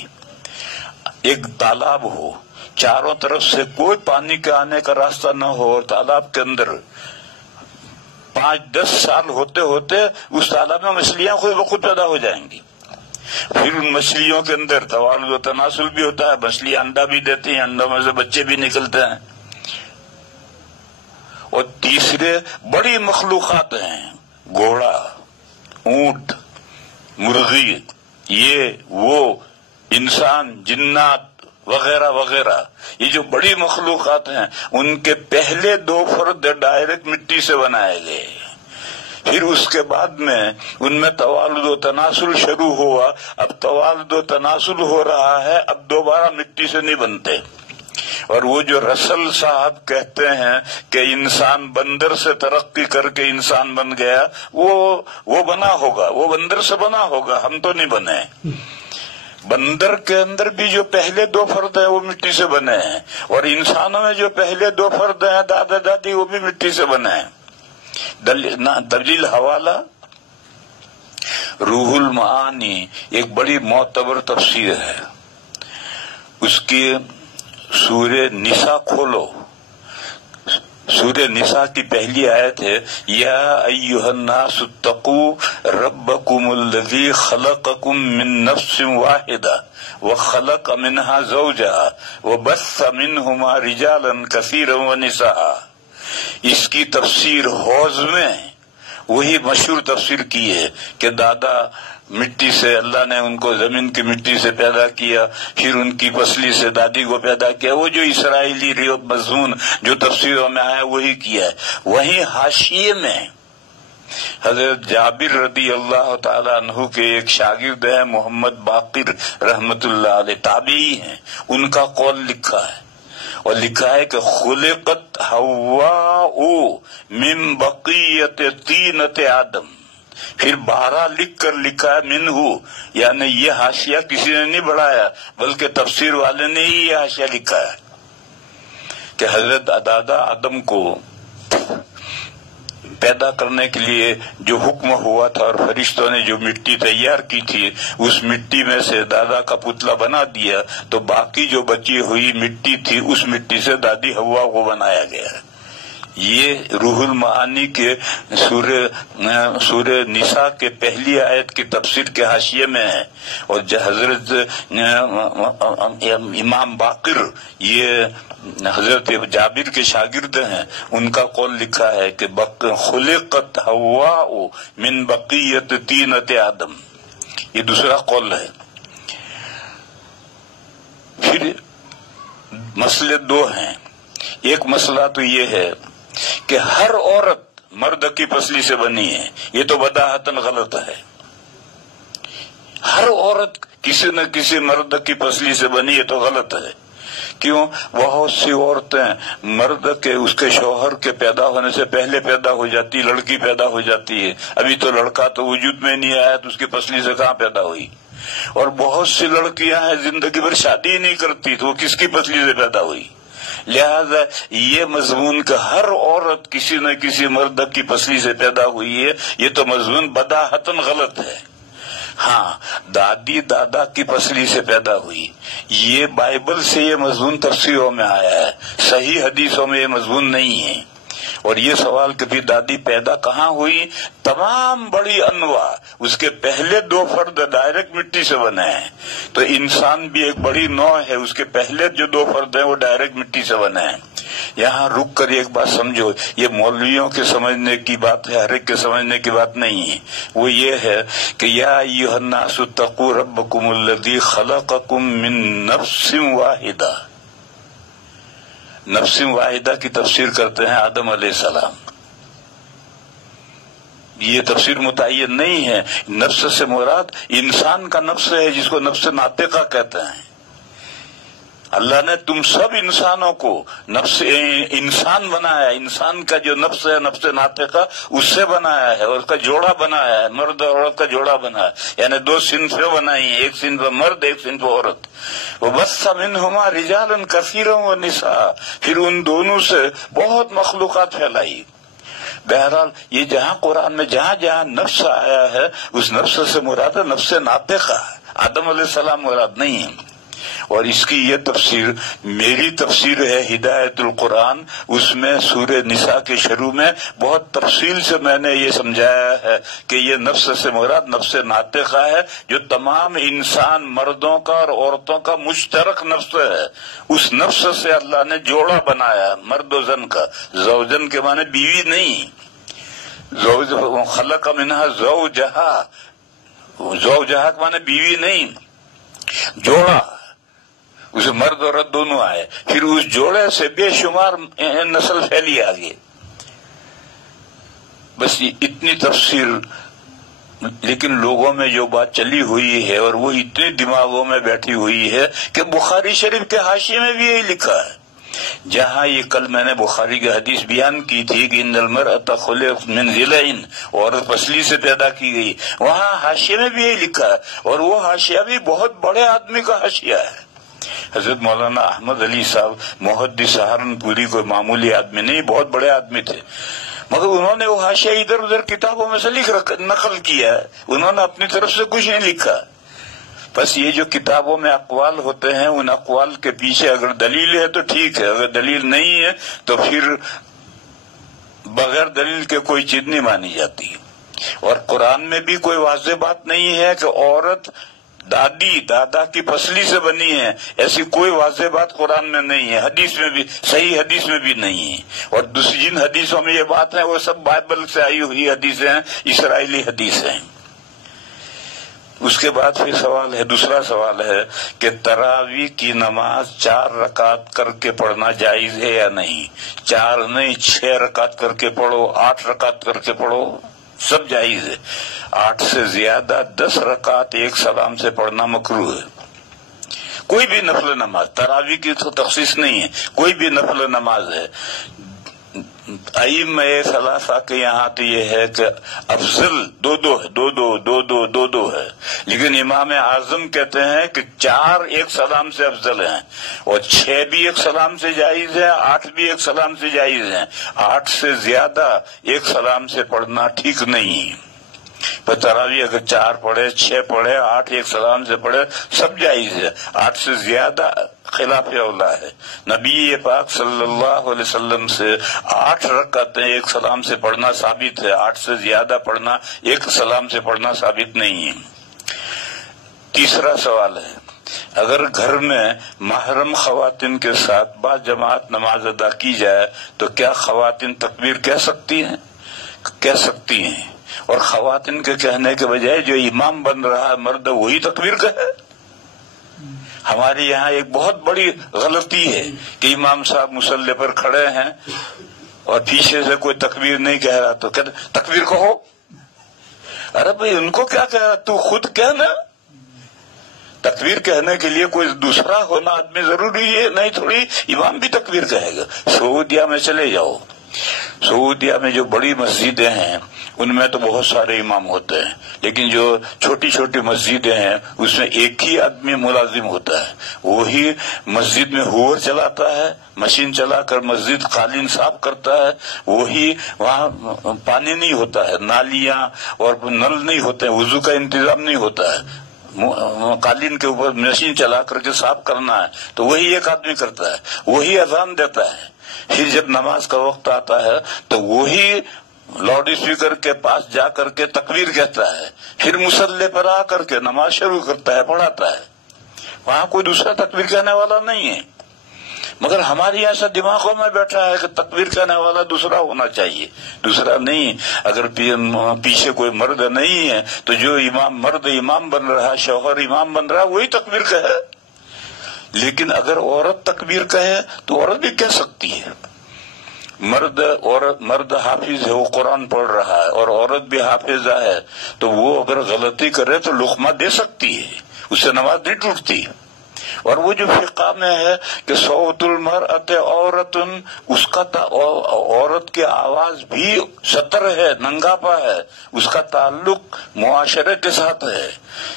ایک تالاب ہو، چاروں طرف سے کوئی پانی کے آنے کا راستہ نہ ہو، اور تالاب کے اندر 5-10 سال ہوتے ہوتے اس تالاب میں مچھلیاں خود بخود پیدا ہو جائیں گی، پھر ان مچھلیوں کے اندر توالد و تناسل بھی ہوتا ہے، مچھلی انڈا بھی دیتی ہیں، انڈوں میں سے بچے بھی نکلتے ہیں۔ اور تیسرے بڑی مخلوقات ہیں، گھوڑا، اونٹ، مرغی، یہ وہ انسان، جنات وغیرہ وغیرہ، یہ جو بڑی مخلوقات ہیں ان کے پہلے 2 فرد ڈائریکٹ مٹی سے بنائے گئے، پھر اس کے بعد میں ان میں توالد و تناسل شروع ہوا. اب توالد و تناسل ہو رہا ہے، اب دوبارہ مٹی سے نہیں بنتے. اور وہ جو رسل صاحب کہتے ہیں کہ انسان بندر سے ترقی کر کے انسان بن گیا، وہ بنا ہوگا، وہ بندر سے بنا ہوگا، ہم تو نہیں بنے. بندر کے اندر بھی جو پہلے دو فرد ہیں وہ مٹی سے بنے ہیں، اور انسانوں میں جو پہلے دو فرد ہیں دادا دادی وہ بھی مٹی سے بنے ہیں. دلیل حوالہ روح المعانی ایک بڑی معتبر تفسیر ہے. اس کی سورہ نساء کھولو، سورہ نساء کی پہلی آیت ہے یا ایھا الناس اتقوا ربکم الذی خلقکم من نفس واحدہ وخلق منها زوجہا وبث منہما رجالا کثیرا ونساء. اس کی تفسیر حوض میں وہی مشہور تفسیر کی ہے کہ دادا مٹی سے، اللہ نے ان کو زمین کی مٹی سے پیدا کیا، پھر ان کی پسلی سے دادی کو پیدا کیا. وہ جو اسرائیلی مضمون جو تفسیروں میں آیا وہی کیا ہے. وہیں حاشیے میں حضرت جابر رضی اللہ تعالی عنہ کے ایک شاگرد ہیں محمد باقر رحمت اللہ علیہ، تابعی ہیں، ان کا قول لکھا ہے، اور لکھا ہے کہ خلقت حواء من بقیت طینۃ آدم. پھر 12 لکھ کر لکھا ہے منہ، یعنی یہ حاشیہ کسی نے نہیں بڑھایا بلکہ تفسیر والے نے ہی یہ حاشیہ لکھا ہے کہ حضرت دادا آدم کو پیدا کرنے کے لیے جو حکم ہوا تھا اور فرشتوں نے جو مٹی تیار کی تھی اس مٹی میں سے دادا کا پتلا بنا دیا، تو باقی جو بچی ہوئی مٹی تھی اس مٹی سے دادی حوا کو بنایا گیا. یہ روح المعانی کے سورہ نساء کے پہلی آیت کی تفسیر کے حاشیے میں ہے. اور حضرت امام باقر یہ حضرت جابر کے شاگرد ہیں، ان کا قول لکھا ہے کہ خلقت حواء من بقیت طینۃ آدم. یہ دوسرا قول ہے. پھر مسئلے دو ہیں. ایک مسئلہ تو یہ ہے کہ ہر عورت مرد کی پسلی سے بنی ہے، یہ تو بداہتاً غلط ہے. ہر عورت کسی نہ کسی مرد کی پسلی سے بنی، یہ تو غلط ہے. کیوں؟ بہت سی عورتیں مرد کے اس کے شوہر کے پیدا ہونے سے پہلے پیدا ہو جاتی، لڑکی پیدا ہو جاتی ہے. ابھی تو لڑکا تو وجود میں نہیں آیا تو اس کی پسلی سے کہاں پیدا ہوئی. اور بہت سی لڑکیاں ہیں زندگی بھر شادی ہی نہیں کرتی تو وہ کس کی پسلی سے پیدا ہوئی. لہذا یہ مضمون کہ ہر عورت کسی نہ کسی مرد کی پسلی سے پیدا ہوئی ہے، یہ تو مضمون بداہتاً غلط ہے. ہاں، دادی دادا کی پسلی سے پیدا ہوئی، یہ بائبل سے یہ مضمون تفسیروں میں آیا ہے، صحیح حدیثوں میں یہ مضمون نہیں ہے. اور یہ سوال کہ بھی دادی پیدا کہاں ہوئی، تمام بڑی انواع اس کے پہلے دو فرد ڈائریکٹ مٹی سے بنے ہیں، تو انسان بھی ایک بڑی نوع ہے، اس کے پہلے جو دو فرد ہیں وہ ڈائریکٹ مٹی سے بنے ہیں. یہاں رک کر ایک بات سمجھو، یہ مولویوں کے سمجھنے کی بات ہے، ہر ایک کے سمجھنے کی بات نہیں ہے. وہ یہ ہے کہ یا ایھا الناس اتقوا ربکم الذی خلقکم من نفس واحدہ. نفس واحدہ کی تفسیر کرتے ہیں آدم علیہ السلام. یہ تفسیر متعین نہیں ہے. نفس سے مراد انسان کا نفس ہے جس کو نفس ناطقہ کہتے ہیں. اللہ نے تم سب انسانوں کو نفس انسان بنایا، انسان کا جو نفس ہے نفس ناطقہ اس سے بنایا ہے، اور اس کا جوڑا بنایا ہے، مرد اور عورت کا جوڑا بنایا، یعنی دو صنفیں بنائی ہیں، ایک صنف مرد ایک صنف عورت. وبث منہما رجالا کثیرا ونساء، پھر ان دونوں سے بہت مخلوقات پھیلائی. بہرحال یہ جہاں قرآن میں جہاں جہاں نفس آیا ہے اس نفس سے مراد نفس ناطقہ، آدم علیہ السلام مراد نہیں ہے. اور اس کی یہ تفسیر میری تفسیر ہے ہدایت القرآن، اس میں سورہ نساء کے شروع میں بہت تفصیل سے میں نے یہ سمجھایا ہے کہ یہ نفس سے مراد نفس ناطقہ ہے، جو تمام انسان مردوں کا اور عورتوں کا مشترک نفس ہے. اس نفس سے اللہ نے جوڑا بنایا، مرد و زن کا. زوجن کے معنی بیوی نہیں، خلق منہا زوجہا، زوجہا کے معنی بیوی نہیں، جوڑا. اسے مرد اور عورت دونوں آئے، پھر اس جوڑے سے بے شمار نسل پھیلی آگے. بس اتنی تفسیر، لیکن لوگوں میں جو بات چلی ہوئی ہے اور وہ اتنے دماغوں میں بیٹھی ہوئی ہے کہ بخاری شریف کے حاشیے میں بھی یہی لکھا ہے. جہاں یہ کل میں نے بخاری کی حدیث بیان کی تھی کہ ان المرأة خلقت من ضلع، عورت پسلی سے پیدا کی گئی، وہاں حاشیے میں بھی یہی لکھا ہے. اور وہ حاشیہ بھی بہت بڑے آدمی کا حاشیہ ہے. حضرت مولانا احمد علی صاحب محدث سہارنپوری کوئی معمولی آدمی نہیں، بہت بڑے آدمی تھے، مگر انہوں نے وہ حاشیہ ادھر ادھر کتابوں میں سے نقل کیا ہے، انہوں نے اپنی طرف سے کچھ نہیں لکھا. بس یہ جو کتابوں میں اقوال ہوتے ہیں، ان اقوال کے پیچھے اگر دلیل ہے تو ٹھیک ہے، اگر دلیل نہیں ہے تو پھر بغیر دلیل کے کوئی چیز نہیں مانی جاتی. اور قرآن میں بھی کوئی واضح بات نہیں ہے کہ عورت دادی دادا کی پسلی سے بنی ہے، ایسی کوئی واضح بات قرآن میں نہیں ہے، حدیث میں بھی، صحیح حدیث میں بھی نہیں ہے. اور دوسری جن حدیثوں میں یہ بات ہے وہ سب بائبل سے آئی ہوئی حدیثیں ہیں، اسرائیلی حدیثیں ہیں. اس کے بعد پھر سوال ہے، دوسرا سوال ہے کہ تراویح کی نماز 4 رکعت کر کے پڑھنا جائز ہے یا نہیں؟ 4 نہیں، 6 رکعت کر کے پڑھو، 8 رکعت کر کے پڑھو، سب جائز ہے. 8 سے زیادہ 10 رکعت ایک سلام سے پڑھنا مکروہ ہے. کوئی بھی نفل نماز، تراویح کی تو تخصیص نہیں ہے، کوئی بھی نفل نماز ہے. ائمہ ثلاثہ کے یہاں تو یہ ہے کہ افضل دو ہے، لیکن امام اعظم کہتے ہیں کہ 4 ایک سلام سے افضل ہیں، اور 6 بھی ایک سلام سے جائز ہے، 8 بھی ایک سلام سے جائز ہیں. 8 سے زیادہ ایک سلام سے پڑھنا ٹھیک نہیں. پر تراویح اگر 4 پڑھے، 6 پڑھے، 8 ایک سلام سے پڑھے، سب جائز ہے. 8 سے زیادہ خلاف اولا ہے. نبی پاک صلی اللہ علیہ وسلم سے 8 رکعتیں ایک سلام سے پڑھنا ثابت ہے، 8 سے زیادہ پڑھنا ایک سلام سے پڑھنا ثابت نہیں ہے. تیسرا سوال ہے، اگر گھر میں محرم خواتین کے ساتھ با جماعت نماز ادا کی جائے تو کیا خواتین تکبیر کہہ سکتی ہیں؟ اور خواتین کے کہنے کے بجائے جو امام بن رہا ہے مرد وہی تکبیر کہے. ہمارے یہاں ایک بہت بڑی غلطی ہے کہ امام صاحب مصلی پر کھڑے ہیں اور پیچھے سے کوئی تکبیر نہیں کہہ رہا تو کہتے تکبیر کہو. ارے بھائی ان کو کیا کہہ رہا، تو خود کہنا. تکبیر کہنے کے لیے کوئی دوسرا ہونا آدمی ضروری ہے، نہیں تھوڑی امام بھی تکبیر کہے گا. سعودیہ میں چلے جاؤ، سعودیہ میں جو بڑی مسجدیں ہیں ان میں تو بہت سارے امام ہوتے ہیں، لیکن جو چھوٹی چھوٹی مسجدیں ہیں اس میں ایک ہی آدمی ملازم ہوتا ہے. وہی مسجد میں ہوور چلاتا ہے، مشین چلا کر مسجد قالین صاف کرتا ہے. وہی وہاں پانی نہیں ہوتا ہے، نالیاں اور نل نہیں ہوتے ہیں، وضو کا انتظام نہیں ہوتا ہے، قالین کے اوپر مشین چلا کر کے صاف کرنا ہے تو وہی ایک آدمی کرتا ہے. وہی اذان دیتا ہے. پھر جب نماز کا وقت آتا ہے تو وہی لاؤڈ اسپیکر کے پاس جا کر کے تکبیر کہتا ہے، پھر مصلی پر آ کر کے نماز شروع کرتا ہے، پڑھاتا ہے. وہاں کوئی دوسرا تکبیر کہنے والا نہیں ہے. مگر ہماری ایسا دماغوں میں بیٹھا ہے کہ تکبیر کہنے والا دوسرا ہونا چاہیے، دوسرا نہیں. اگر پیچھے کوئی مرد نہیں ہے تو جو مرد امام بن رہا ہے، شوہر امام بن رہا ہے، وہی تکبیر کہے. لیکن اگر عورت تکبیر کہے تو عورت بھی کہہ سکتی ہے. مرد حافظ ہے، وہ قرآن پڑھ رہا ہے، اور عورت بھی حافظہ ہے، تو وہ اگر غلطی کرے تو لقمہ دے سکتی ہے، اس سے نماز نہیں ٹوٹتی. اور وہ جو فقہ میں ہے کہ صوت المرأۃ عورت، اس کا عورت کی آواز بھی سطر ہے، ننگاپا ہے، اس کا تعلق معاشرے کے ساتھ ہے.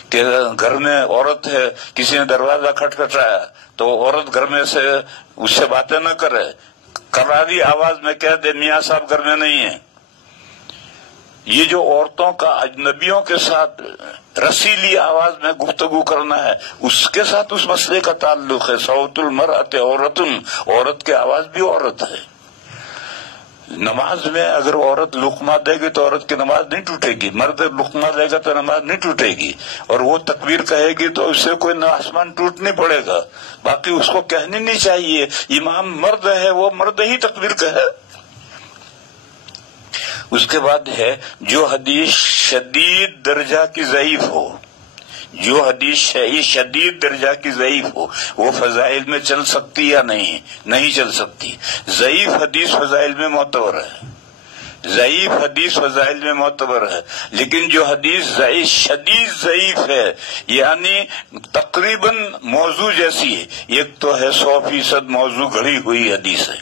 کہ گھر میں عورت ہے، کسی نے دروازہ کھٹکھٹایا تو عورت گھر میں سے اس سے باتیں نہ کرے، کراری آواز میں کہہ دے میاں صاحب گھر میں نہیں ہے. یہ جو عورتوں کا اجنبیوں کے ساتھ رسیلی آواز میں گفتگو کرنا ہے، اس کے ساتھ اس مسئلے کا تعلق ہے. صوت المرأۃ عورت، عورت کی آواز بھی عورت ہے. نماز میں اگر عورت لقمہ دے گی تو عورت کی نماز نہیں ٹوٹے گی، مرد لقمہ دے گا تو نماز نہیں ٹوٹے گی. اور وہ تکبیر کہے گی تو اس سے کوئی آسمان ٹوٹ نہیں پڑے گا. باقی اس کو کہنی نہیں چاہیے. امام مرد ہے، وہ مرد ہی تکبیر کہے. اس کے بعد ہے جو حدیث شدید درجہ کی ضعیف ہو، جو حدیث شدید درجہ کی ضعیف ہو، وہ فضائل میں چل سکتی یا نہیں چل سکتی. ضعیف حدیث فضائل میں معتبر ہے. ضعیف حدیث فضائل میں معتبر ہے، لیکن جو حدیث شدید ضعیف ہے یعنی تقریباً موضوع جیسی ہے، ایک تو ہے 100% موضوع گھڑی ہوئی حدیث ہے،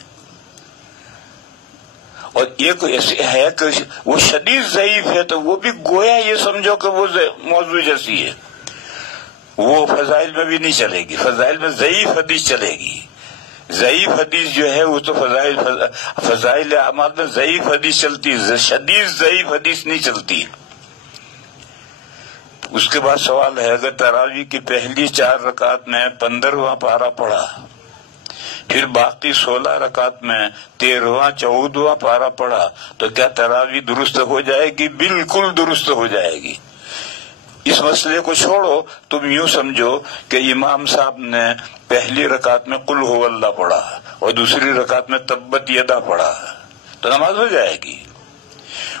اور ایک ایسی ہے کہ وہ شدید ضعیف ہے تو وہ بھی گویا یہ سمجھو کہ وہ موضوع جیسی ہے، وہ فضائل میں بھی نہیں چلے گی، فضائل میں ضعیف حدیث چلے گی۔ ضعیف حدیث جو ہے وہ تو فضائل اعمال میں ضعیف حدیث چلتی ہے، شدید ضعیف حدیث نہیں چلتی۔ اس کے بعد سوال ہے اگر تراویح کی پہلی 4 رکعت میں 15واں پارہ پڑھا، پھر باقی 16 رکعت میں 13واں 14واں پارہ پڑھا تو کیا تراویح درست ہو جائے گی؟ بالکل درست ہو جائے گی۔ اس مسئلے کو چھوڑو، تم یوں سمجھو کہ امام صاحب نے پہلی رکعت میں قل هو اللہ پڑھا اور دوسری رکعت میں تبت یدا پڑھا تو نماز ہو جائے گی۔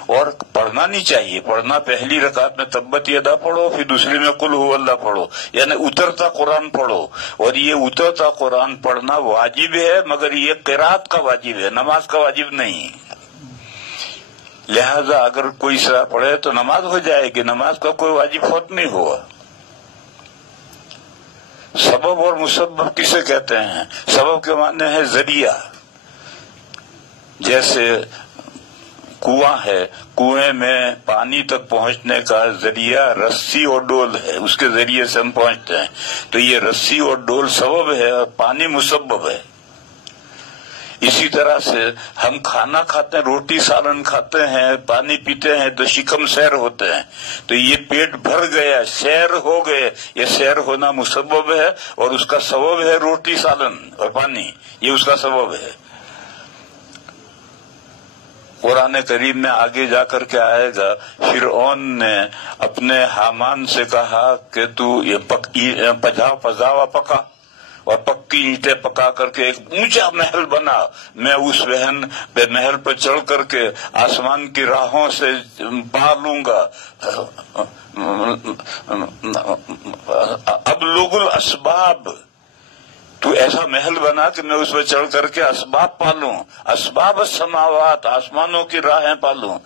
اور پڑھنا نہیں چاہیے، پڑھنا پہلی رکعت میں تبت یدا پڑھو، پھر دوسری میں قل هو اللہ پڑھو، یعنی اترتا قرآن پڑھو، اور یہ اترتا قرآن پڑھنا واجب ہے، مگر یہ قرات کا واجب ہے، نماز کا واجب نہیں۔ لہذا اگر کوئی سرا پڑھے تو نماز ہو جائے گی، نماز کا کوئی واجب فوت نہیں ہوا۔ سبب اور مسبب کسے کہتے ہیں؟ سبب کے معنی ہے ذریعہ، جیسے کنواں ہے، کنویں میں پانی تک پہنچنے کا ذریعہ رسی اور ڈول ہے، اس کے ذریعے سے ہم پہنچتے ہیں، تو یہ رسی اور ڈول سبب ہے اور پانی مسبب ہے۔ اسی طرح سے ہم کھانا کھاتے ہیں، روٹی سالن کھاتے ہیں، پانی پیتے ہیں تو شکم سیر ہوتے ہیں، تو یہ پیٹ بھر گیا، سیر ہو گئے، یہ سیر ہونا مسبب ہے، اور اس کا سبب ہے روٹی سالن اور پانی، یہ اس کا سبب ہے۔ قرآن کریم میں آگے جا کر کے آئے گا، فرعون نے اپنے حامان سے کہا کہ تو یہ پجاوا پکا اور پکی اینٹیں پکا کر کے ایک اونچا محل بنا، میں اس محل پر چڑھ کر کے آسمان کی راہوں سے پار لوں گا، ابلغ الاسباب، تو ایسا محل بنا کہ میں اس پر چڑھ کر کے اسباب پالوں، اسباب السماوات، آسمانوں کی راہیں پالوں،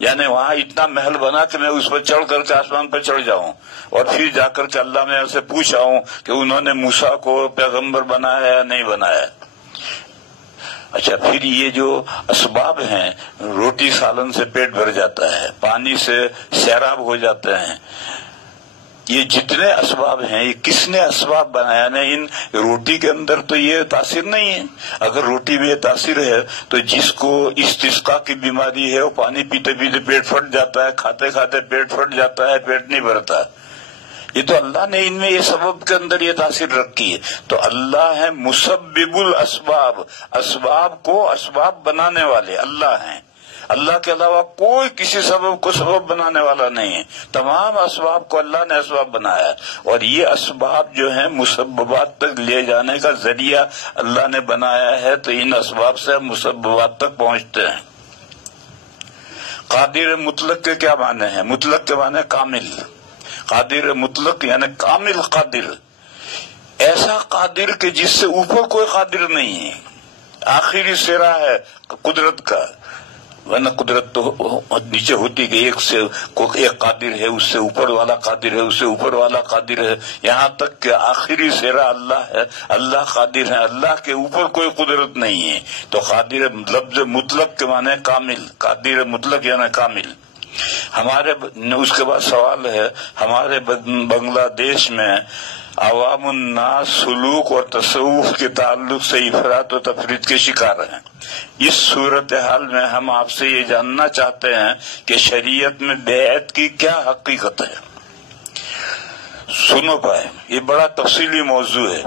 یعنی وہاں اتنا محل بنا کہ میں اس پر چڑھ کر کے آسمان پر چڑھ جاؤں، اور پھر جا کر کے اللہ میں سے پوچھا ہوں کہ انہوں نے موسیٰ کو پیغمبر بنایا یا نہیں بنایا۔ اچھا، پھر یہ جو اسباب ہیں، روٹی سالن سے پیٹ بھر جاتا ہے، پانی سے سیراب ہو جاتے ہیں، یہ جتنے اسباب ہیں یہ کس نے اسباب بنایا؟ نہیں، ان روٹی کے اندر تو یہ تاثیر نہیں ہے۔ اگر روٹی میں یہ تاثیر ہے تو جس کو استسقاء کی بیماری ہے وہ پانی پیتے پیتے پیٹ پھٹ جاتا ہے، کھاتے کھاتے پیٹ پھٹ جاتا ہے، پیٹ نہیں بھرتا، یہ تو اللہ نے ان میں یہ سبب کے اندر یہ تاثیر رکھی ہے۔ تو اللہ ہے مسبب الاسباب، اسباب کو اسباب بنانے والے اللہ ہیں، اللہ کے علاوہ کوئی کسی سبب کو سبب بنانے والا نہیں ہے، تمام اسباب کو اللہ نے اسباب بنایا، اور یہ اسباب جو ہیں مسببات تک لے جانے کا ذریعہ اللہ نے بنایا ہے، تو ان اسباب سے ہم مسببات تک پہنچتے ہیں۔ قادر مطلق کے کیا معنی ہیں؟ مطلق کے معنی کامل، قادر مطلق یعنی کامل قادر، ایسا قادر کہ جس سے اوپر کوئی قادر نہیں ہے، آخری سرا ہے قدرت کا، ورنہ قدرت تو نیچے ہوتی کہ ایک قادر ہے، اس سے اوپر والا قادر ہے، اس سے اوپر والا قادر ہے، یہاں تک کہ آخری سرا اللہ ہے، اللہ قادر ہے، اللہ کے اوپر کوئی قدرت نہیں ہے۔ تو قادر لفظ مطلق کے معنی کامل، قادر مطلق یعنی کامل۔ ہمارے اس کے بعد سوال ہے، ہمارے بنگلہ دیش میں عوام الناس سلوک اور تصوف کے تعلق سے افراط و تفریط کے شکار ہیں۔ اس صورتحال میں ہم آپ سے یہ جاننا چاہتے ہیں کہ شریعت میں بیعت کی کیا حقیقت ہے؟ سنو پائے، یہ بڑا تفصیلی موضوع ہے۔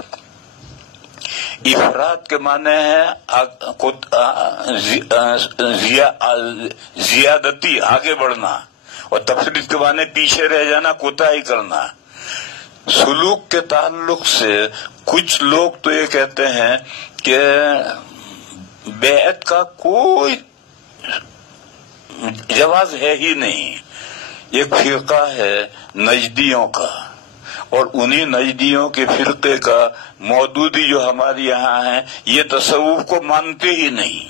افراط کے معنی ہے زیادتی، آگے بڑھنا، اور تفریط کے معنی پیچھے رہ جانا، کوتاہی کرنا۔ سلوک کے تعلق سے کچھ لوگ تو یہ کہتے ہیں کہ بیعت کا کوئی جواز ہے ہی نہیں۔ ایک فرقہ ہے نجدیوں کا، اور انہی نجدیوں کے فرقے کا مودودی جو ہمارے یہاں ہیں، یہ تصوف کو مانتے ہی نہیں۔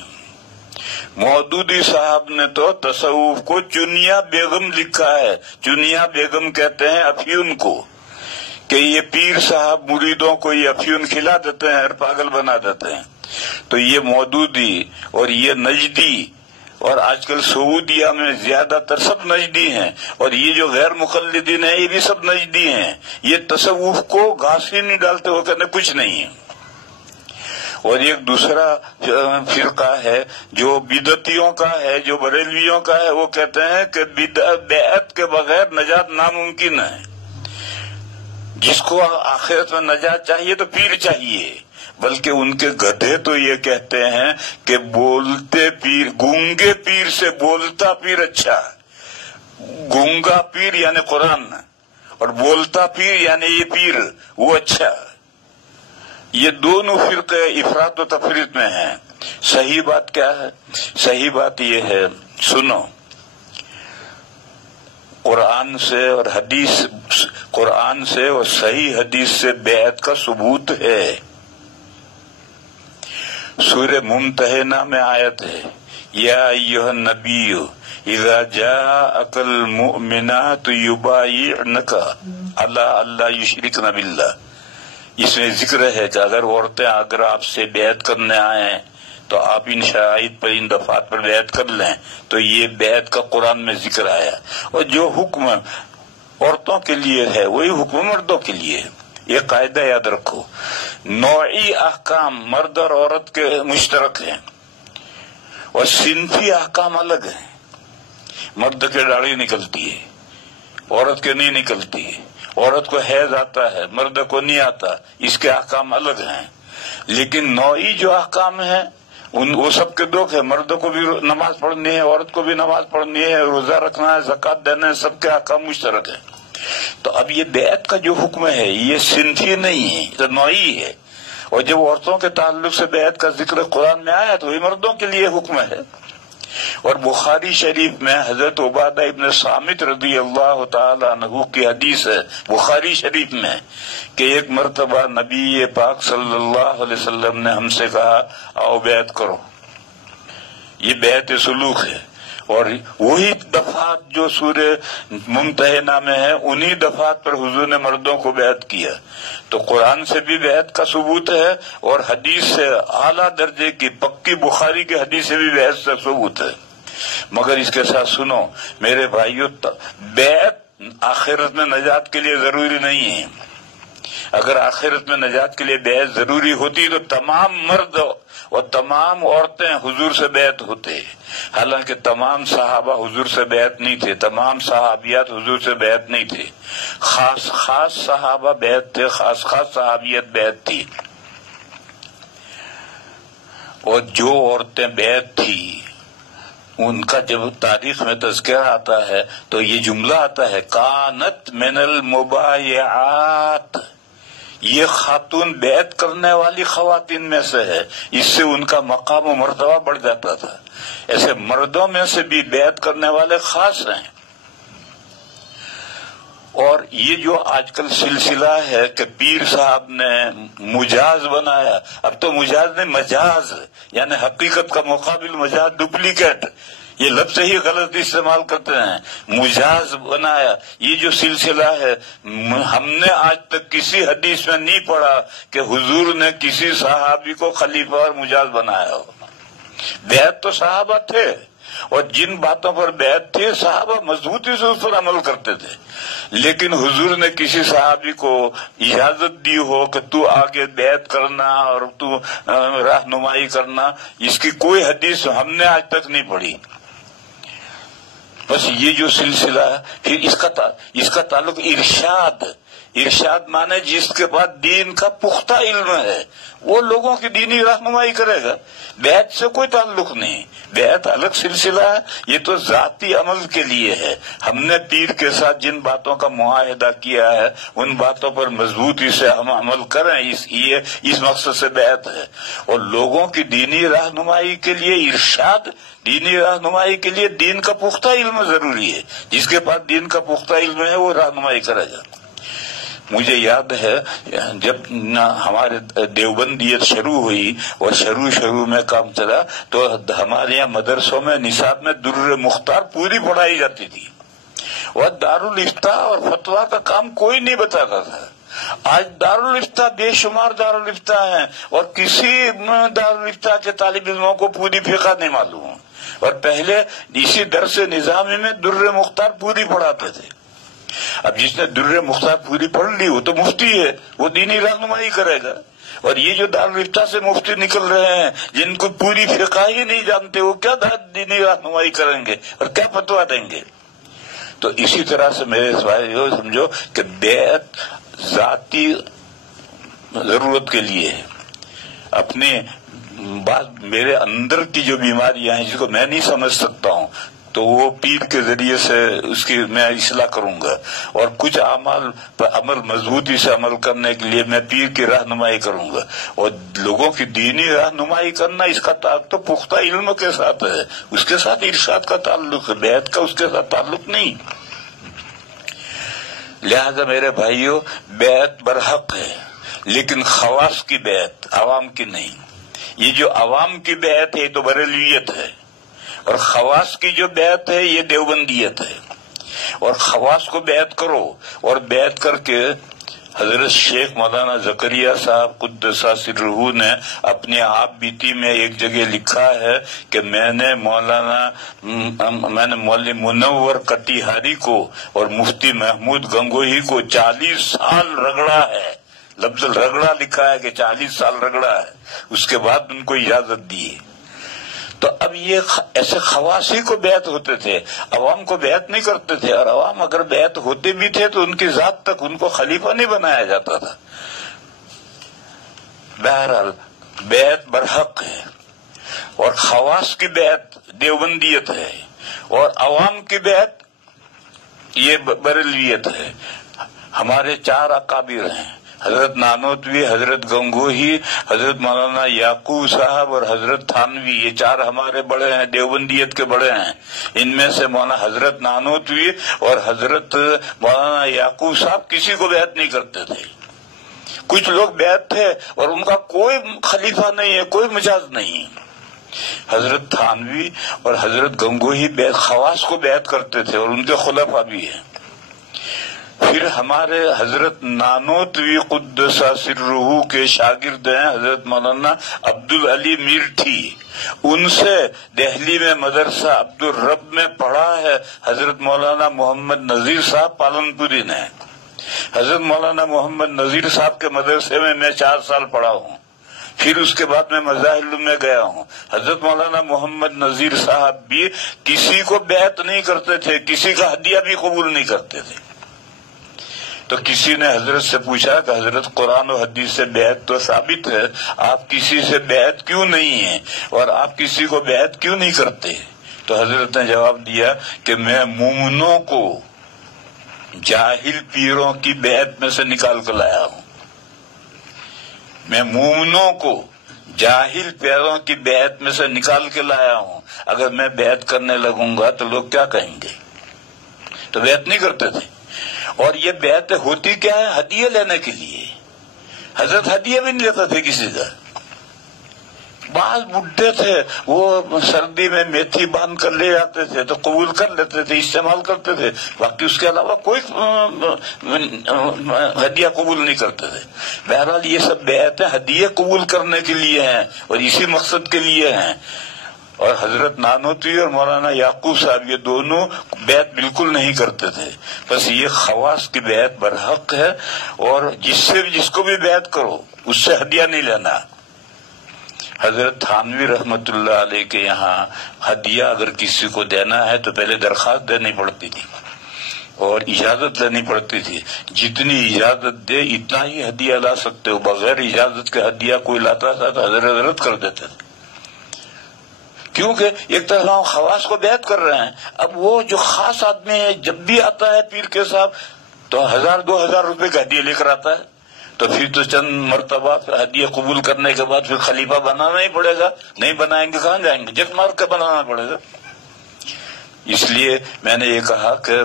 مودودی صاحب نے تو تصوف کو چنیا بیگم لکھا ہے. چنیا بیگم کہتے ہیں افیون کو، کہ یہ پیر صاحب مریدوں کو یہ افیون کھلا دیتے ہیں اور پاگل بنا دیتے ہیں. تو یہ مودودی اور یہ نجدی، اور آج کل سعودیہ میں زیادہ تر سب نجدی ہیں، اور یہ جو غیر مقلدین ہیں یہ بھی سب نجدی ہیں. یہ تصوف کو گھاس ہی نہیں ڈالتے، وہ کہتے کچھ نہیں ہے. اور ایک دوسرا فرقہ ہے جو بدعتیوں کا ہے، جو بریلویوں کا ہے، وہ کہتے ہیں کہ بیعت کے بغیر نجات ناممکن ہے. جس کو آخرت میں نجات چاہیے تو پیر چاہیے. بلکہ ان کے گدھے تو یہ کہتے ہیں کہ بولتے پیر، گونگے پیر سے بولتا پیر اچھا. گونگا پیر یعنی قرآن، اور بولتا پیر یعنی یہ پیر وہ اچھا. یہ دونوں فرقے افراط و تفریط میں ہیں. صحیح بات کیا ہے؟ صحیح بات یہ ہے، سنو، قرآن سے اور حدیث، قرآن سے اور صحیح حدیث سے بیعت کا ثبوت ہے. سورہ ممتحنہ میں آیت ہے، یا ایھا النبی اذا جاءک المؤمنات یبایعنک علی الا یشرکن باللہ. اس میں ذکر ہے کہ اگر عورتیں اگر آپ سے بیعت کرنے آئیں تو آپ ان شرائط پر، ان دفعات پر بیعت کر لیں. تو یہ بیعت کا قرآن میں ذکر آیا. اور جو حکم عورتوں کے لیے ہے وہی حکم مردوں کے لیے ہے. یہ قاعدہ یاد رکھو. نوعی احکام مرد اور عورت کے مشترک ہیں، اور صنفی احکام الگ ہیں. مرد کے داڑھی نکلتی ہے، عورت کے نہیں نکلتی ہے. عورت کو حیض آتا ہے، مرد کو نہیں آتا. اس کے احکام الگ ہیں. لیکن نوعی جو احکام ہیں وہ سب کے دو ہیں. مرد کو بھی نماز پڑھنی ہے، عورت کو بھی نماز پڑھنی ہے، روزہ رکھنا ہے، زکوٰۃ دینا ہے، سب کے احکام مشترک ہیں. تو اب یہ بیعت کا جو حکم ہے یہ صنفی نہیں ہے، یہ نوعی ہے. اور جب عورتوں کے تعلق سے بیعت کا ذکر قرآن میں آیا تو یہ مردوں کے لیے حکم ہے. اور بخاری شریف میں حضرت عبادہ ابن صامت رضی اللہ تعالی عنہ کی حدیث ہے بخاری شریف میں کہ ایک مرتبہ نبی پاک صلی اللہ علیہ وسلم نے ہم سے کہا آؤ بیعت کرو. یہ بیعت سلوک ہے. اور وہی دفعات جو سورہ ممتحنہ میں ہے انہی دفعات پر حضور نے مردوں کو بیعت کیا. تو قرآن سے بھی بیعت کا ثبوت ہے اور حدیث سے اعلیٰ درجے کی پکی بخاری کی حدیث سے بھی بیعت کا ثبوت ہے. مگر اس کے ساتھ سنو میرے بھائیو، بیعت آخرت میں نجات کے لیے ضروری نہیں ہے. اگر آخرت میں نجات کے لیے بیعت ضروری ہوتی تو تمام مرد اور تمام عورتیں حضور سے بیعت ہوتے. حالانکہ تمام صحابہ حضور سے بیعت نہیں تھے، تمام صحابیات حضور سے بیعت نہیں تھے. خاص خاص صحابہ بیعت تھے، خاص خاص صحابیت بیعت تھی. اور جو عورتیں بیعت تھی ان کا جب تاریخ میں تذکرہ آتا ہے تو یہ جملہ آتا ہے کانت من المبایعات. یہ خاتون بیعت کرنے والی خواتین میں سے ہے. اس سے ان کا مقام و مرتبہ بڑھ جاتا تھا. ایسے مردوں میں سے بھی بیعت کرنے والے خاص ہیں. اور یہ جو آج کل سلسلہ ہے کہ پیر صاحب نے مجاز بنایا، اب تو مجاز نہیں مجاز، یعنی حقیقت کا مقابل مجاز، ڈپلیکیٹ، یہ لفظ ہی غلط استعمال کرتے ہیں. مجاز بنایا، یہ جو سلسلہ ہے ہم نے آج تک کسی حدیث میں نہیں پڑھا کہ حضور نے کسی صحابی کو خلیفہ اور مجاز بنایا ہو. بیعت تو صحابہ تھے، اور جن باتوں پر بیعت تھی صحابہ مضبوطی سے اس پر عمل کرتے تھے. لیکن حضور نے کسی صحابی کو اجازت دی ہو کہ تو آگے بیعت کرنا اور تو رہنمائی کرنا، اس کی کوئی حدیث ہم نے آج تک نہیں پڑھی. بس یہ جو سلسلہ ہے، پھر اس کا تعلق ارشاد مانے جس کے بعد دین کا پختہ علم ہے وہ لوگوں کی دینی رہنمائی کرے گا. بیعت سے کوئی تعلق نہیں، بیعت الگ سلسلہ ہے. یہ تو ذاتی عمل کے لیے ہے. ہم نے پیر کے ساتھ جن باتوں کا معاہدہ کیا ہے ان باتوں پر مضبوطی سے ہم عمل کریں، اس مقصد سے بیعت ہے. اور لوگوں کی دینی رہنمائی کے لیے ارشاد، دینی رہنمائی کے لیے دین کا پختہ علم ضروری ہے. جس کے پاس دین کا پختہ علم ہے وہ رہنمائی کرے گا. مجھے یاد ہے جب ہمارے دیوبندیت شروع ہوئی اور شروع میں کام چلا تو ہمارے یہاں مدرسوں میں نصاب میں در مختار پوری پڑھائی جاتی تھی، اور دارالفتاء اور فتویٰ کا کام کوئی نہیں بتاتا تھا۔ آج دارالفتاء بے شمار دارالفتاء ہیں، اور کسی دارالفتاء کے طالب علموں کو پوری فقہ نہیں معلوم، اور پہلے اسی درس نظامی میں در مختار پوری پڑھاتے تھے۔ اب جس نے در مختار پوری پڑھ لی وہ تو مفتی ہے، وہ دینی رہنمائی کرے گا، اور یہ جو دارالفتاء سے مفتی نکل رہے ہیں جن کو پوری فقہ ہی نہیں جانتے، وہ کیا دینی رہنمائی کریں گے اور کیا فتویٰ دیں گے؟ تو اسی طرح سے میرے سوال سمجھو کہ بیعت ذاتی ضرورت کے لیے ہے۔ اپنے بات میرے اندر کی جو بیماریاں ہیں جس کو میں نہیں سمجھ سکتا ہوں تو وہ پیر کے ذریعے سے اس کی میں اصلاح کروں گا، اور کچھ اعمال پر عمل مضبوطی سے عمل کرنے کے لیے میں پیر کی رہنمائی کروں گا، اور لوگوں کی دینی رہنمائی کرنا اس کا تعلق تو پختہ علم کے ساتھ ہے، اس کے ساتھ ارشاد کا تعلق ہے، بیعت کا اس کے ساتھ تعلق نہیں۔ لہذا میرے بھائیوں، بیعت برحق ہے، لیکن خواص کی بیعت، عوام کی نہیں۔ یہ جو عوام کی بیعت ہے یہ تو بریلویت ہے، اور خواص کی جو بیعت ہے یہ دیوبندیت ہے۔ اور خواص کو بیعت کرو، اور بیعت کر کے حضرت شیخ مولانا زکریا صاحب قدس سرہ نے اپنے آپ بیتی میں ایک جگہ لکھا ہے کہ میں نے مولوی منور کٹیہاری کو اور مفتی محمود گنگوہی کو 40 سال رگڑا ہے، لفظ رگڑا لکھا ہے کہ 40 سال رگڑا ہے، اس کے بعد ان کو اجازت دی۔ تو اب یہ ایسے خواصی کو بیعت ہوتے تھے، عوام کو بیعت نہیں کرتے تھے، اور عوام اگر بیعت ہوتے بھی تھے تو ان کی ذات تک ان کو خلیفہ نہیں بنایا جاتا تھا۔ بہرحال بیعت برحق ہے، اور خواص کی بیعت دیوبندیت ہے، اور عوام کی بیعت یہ بریلویت ہے۔ ہمارے 4 اکابر ہیں، حضرت نانوتوی، حضرت گنگوہی، حضرت مولانا یعقوب صاحب اور حضرت تھانوی، یہ 4 ہمارے بڑے ہیں، دیوبندیت کے بڑے ہیں۔ ان میں سے مولانا حضرت نانوتوی اور حضرت مولانا یعقوب صاحب کسی کو بیعت نہیں کرتے تھے۔ کچھ لوگ بیعت تھے اور ان کا کوئی خلیفہ نہیں ہے، کوئی مجاز نہیں۔ حضرت تھانوی اور حضرت گنگوہی خواص کو بیعت کرتے تھے، اور ان کے خلفاء بھی ہیں۔ پھر ہمارے حضرت نانوتوی قدس سرہ کے شاگرد ہیں حضرت مولانا عبدالعلی میرٹھی، ان سے دہلی میں مدرسہ عبدالرب میں پڑھا ہے حضرت مولانا محمد نذیر صاحب پالنپوری نے۔ حضرت مولانا محمد نذیر صاحب کے مدرسے میں 4 سال پڑھا ہوں، پھر اس کے بعد میں مظاہر میں گیا ہوں۔ حضرت مولانا محمد نذیر صاحب بھی کسی کو بیعت نہیں کرتے تھے، کسی کا ہدیہ بھی قبول نہیں کرتے تھے۔ تو کسی نے حضرت سے پوچھا کہ حضرت قرآن و حدیث سے بیعت تو ثابت ہے، آپ کسی سے بیعت کیوں نہیں ہیں اور آپ کسی کو بیعت کیوں نہیں کرتے؟ تو حضرت نے جواب دیا کہ میں مومنوں کو جاہل پیروں کی بیعت میں سے نکال کر لایا ہوں، میں مومنوں کو جاہل پیروں کی بیعت میں سے نکال کے لایا ہوں۔ اگر میں بیعت کرنے لگوں گا تو لوگ کیا کہیں گے؟ تو بیعت نہیں کرتے تھے۔ اور یہ بیعت ہوتی کیا ہے؟ ہدیہ لینے کے لیے۔ حضرت ہدیہ بھی نہیں لیتا تھے کسی کا۔ بعض بڈھے تھے وہ سردی میں میتھی باندھ کر لے جاتے تھے تو قبول کر لیتے تھے، استعمال کرتے تھے، باقی اس کے علاوہ کوئی ہدیہ قبول نہیں کرتے تھے۔ بہرحال یہ سب بیعتیں ہدیہ قبول کرنے کے لیے ہیں اور اسی مقصد کے لیے ہیں۔ اور حضرت نانوتوی اور مولانا یعقوب صاحب یہ دونوں بیعت بالکل نہیں کرتے تھے، بس یہ خواص کی بیعت برحق ہے، اور جس کو بھی بیعت کرو اس سے ہدیہ نہیں لینا۔ حضرت تھانوی رحمت اللہ علیہ کے یہاں ہدیہ اگر کسی کو دینا ہے تو پہلے درخواست دینی پڑتی تھی اور اجازت لینی پڑتی تھی، جتنی اجازت دے اتنا ہی ہدیہ لا سکتے ہو، بغیر اجازت کے ہدیہ کوئی لاتا تھا تو حضرت رد کر دیتے تھے، کیونکہ ایک طرح ہم خواص کو بیعت کر رہے ہیں۔ اب وہ جو خاص آدمی ہے جب بھی آتا ہے پیر کے صاحب تو 1000-2000 روپے کا ہدیہ لے کر آتا ہے، تو پھر تو چند مرتبہ ہدیہ قبول کرنے کے بعد پھر خلیفہ بنانا ہی پڑے گا، نہیں بنائیں گے کہاں جائیں گے، جت مار کے بنانا پڑے گا۔ اس لیے میں نے یہ کہا کہ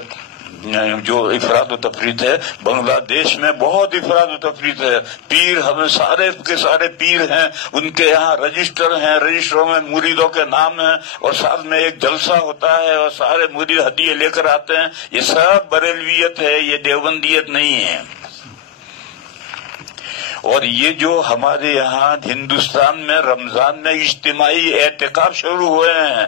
جو افراد و تفریط ہے، بنگلہ دیش میں بہت افراد و تفریط ہے. پیر ہمیں سارے کے سارے پیر ہیں، ان کے یہاں رجسٹر ہیں، رجسٹروں میں مریدوں کے نام ہیں، اور سال میں ایک جلسہ ہوتا ہے اور سارے مرید ہدیے لے کر آتے ہیں. یہ سب بریلویت ہے، یہ دیوبندیت نہیں ہے. اور یہ جو ہمارے یہاں ہندوستان میں رمضان میں اجتماعی اعتکاف شروع ہوئے ہیں،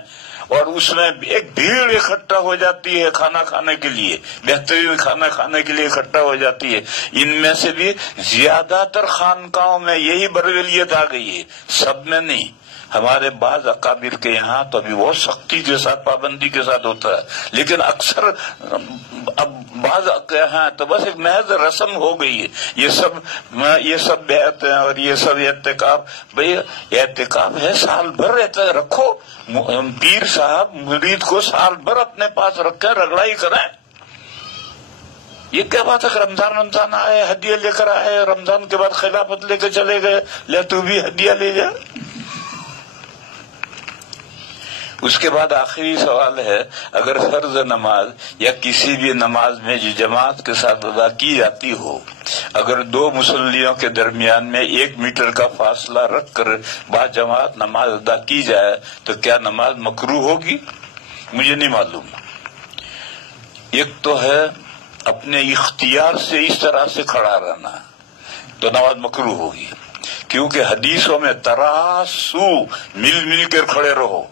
اور اس میں ایک بھیڑ اکٹھا ہو جاتی ہے کھانا کھانے کے لیے، بہترین کھانا کھانے کے لیے اکٹھا ہو جاتی ہے. ان میں سے بھی زیادہ تر خانقاہوں میں یہی بریلیت آ گئی ہے، سب میں نہیں. ہمارے بعض اکابر کے یہاں تو ابھی بہت سختی کے ساتھ پابندی کے ساتھ ہوتا ہے، لیکن اکثر اب بعض یہاں تو بس ایک محض رسم ہو گئی ہے. یہ سب بیعت ہیں اور یہ سب اعتکاف. بھئی اعتکاف ہے، سال بھر رہتا ہے، رکھو. پیر صاحب مرید کو سال بھر اپنے پاس رکھیں، رگڑائی کریں. یہ کیا بات ہے کہ رمضان آئے ہدیہ لے کر آئے، رمضان کے بعد خلافت لے کے چلے گئے، لے تو بھی ہدیہ لے جا. اس کے بعد آخری سوال ہے، اگر فرض نماز یا کسی بھی نماز میں جو جماعت کے ساتھ ادا کی جاتی ہو، اگر دو مصلیوں کے درمیان میں 1 میٹر کا فاصلہ رکھ کر با جماعت نماز ادا کی جائے تو کیا نماز مکروہ ہوگی؟ مجھے نہیں معلوم. ایک تو ہے اپنے اختیار سے اس طرح سے کھڑا رہنا، تو نماز مکروہ ہوگی، کیونکہ حدیثوں میں تراسو، مل کر کھڑے رہو،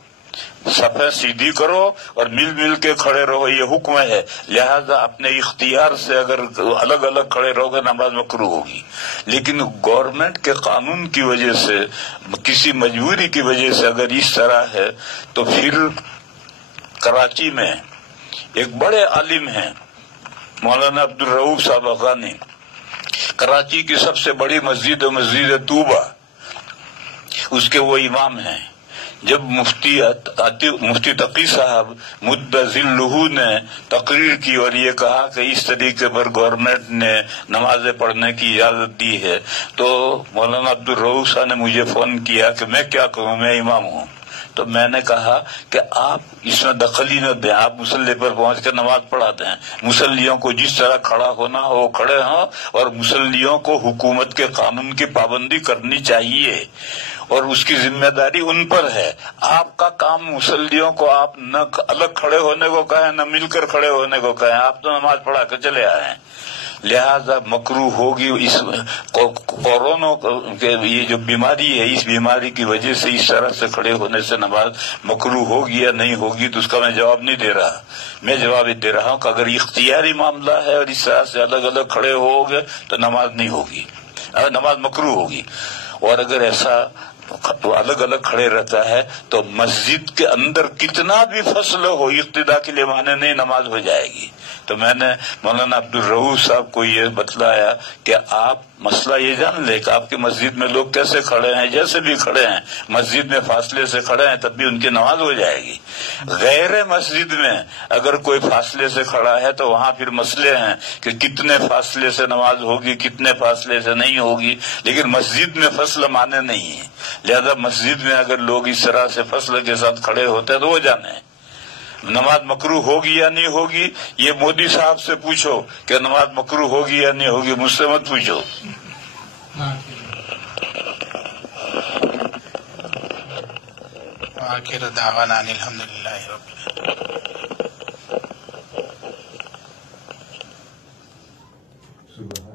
صفیں سیدھی کرو اور مل کے کھڑے رہو، یہ حکم ہے. لہذا اپنے اختیار سے اگر الگ الگ کھڑے رہو گے نماز مکروہ ہوگی. لیکن گورنمنٹ کے قانون کی وجہ سے، کسی مجبوری کی وجہ سے اگر اس طرح ہے تو پھر کراچی میں ایک بڑے عالم ہیں مولانا عبدالرؤف صاحب افغانی، کراچی کی سب سے بڑی مسجد طوبہ، اس کے وہ امام ہیں. جب مفتی تقی صاحب مد ذلہ نے تقریر کی اور یہ کہا کہ اس طریقے پر گورنمنٹ نے نمازیں پڑھنے کی اجازت دی ہے، تو مولانا عبدالرؤف صاحب نے مجھے فون کیا کہ میں کیا کروں، میں امام ہوں. تو میں نے کہا کہ آپ اس میں دخل ہی نہ دیں، آپ مصلی پر پہنچ کر نماز پڑھا دیں. مصلیوں کو جس طرح کھڑا ہونا ہو وہ کھڑے ہوں، اور مصلیوں کو حکومت کے قانون کی پابندی کرنی چاہیے، اور اس کی ذمہ داری ان پر ہے. آپ کا کام مصلیوں کو آپ نہ الگ کھڑے ہونے کو کہیں نہ مل کر کھڑے ہونے کو کہیں، آپ تو نماز پڑھا کر چلے آئے ہیں. لہذا مکروہ ہوگی. اس کورونا کے یہ جو بیماری ہے، اس بیماری کی وجہ سے اس طرح سے کھڑے ہونے سے نماز مکروہ ہوگی یا نہیں ہوگی تو اس کا میں جواب نہیں دے رہا. میں جواب دے رہا ہوں کہ اگر اختیاری معاملہ ہے اور اس طرح سے الگ الگ کھڑے ہو گئے تو نماز نہیں ہوگی، نماز مکروہ ہوگی. اور اگر ایسا الگ الگ کھڑے رہتا ہے تو مسجد کے اندر کتنا بھی فصل ہو اقتدا کے لیے مانے نہیں، نماز ہو جائے گی. تو میں نے مولانا عبدالرؤف صاحب کو یہ بتلایا کہ آپ مسئلہ یہ جان لے کہ آپ کی مسجد میں لوگ کیسے کھڑے ہیں، جیسے بھی کھڑے ہیں، مسجد میں فاصلے سے کھڑے ہیں تب بھی ان کی نماز ہو جائے گی. غیر مسجد میں اگر کوئی فاصلے سے کھڑا ہے تو وہاں پھر مسئلے ہیں کہ کتنے فاصلے سے نماز ہوگی، کتنے فاصلے سے نہیں ہوگی. لیکن مسجد میں فصل مانے نہیں ہے، لہذا مسجد میں اگر لوگ اس طرح سے فصل کے ساتھ کھڑے ہوتے ہیں تو وہ جانے نماز مکروہ ہوگی یا نہیں ہوگی. یہ مودی صاحب سے پوچھو کہ نماز مکروہ ہوگی یا نہیں ہوگی، مجھ سے مت پوچھو. آخر دعوانا الحمدللہ رب العالمین.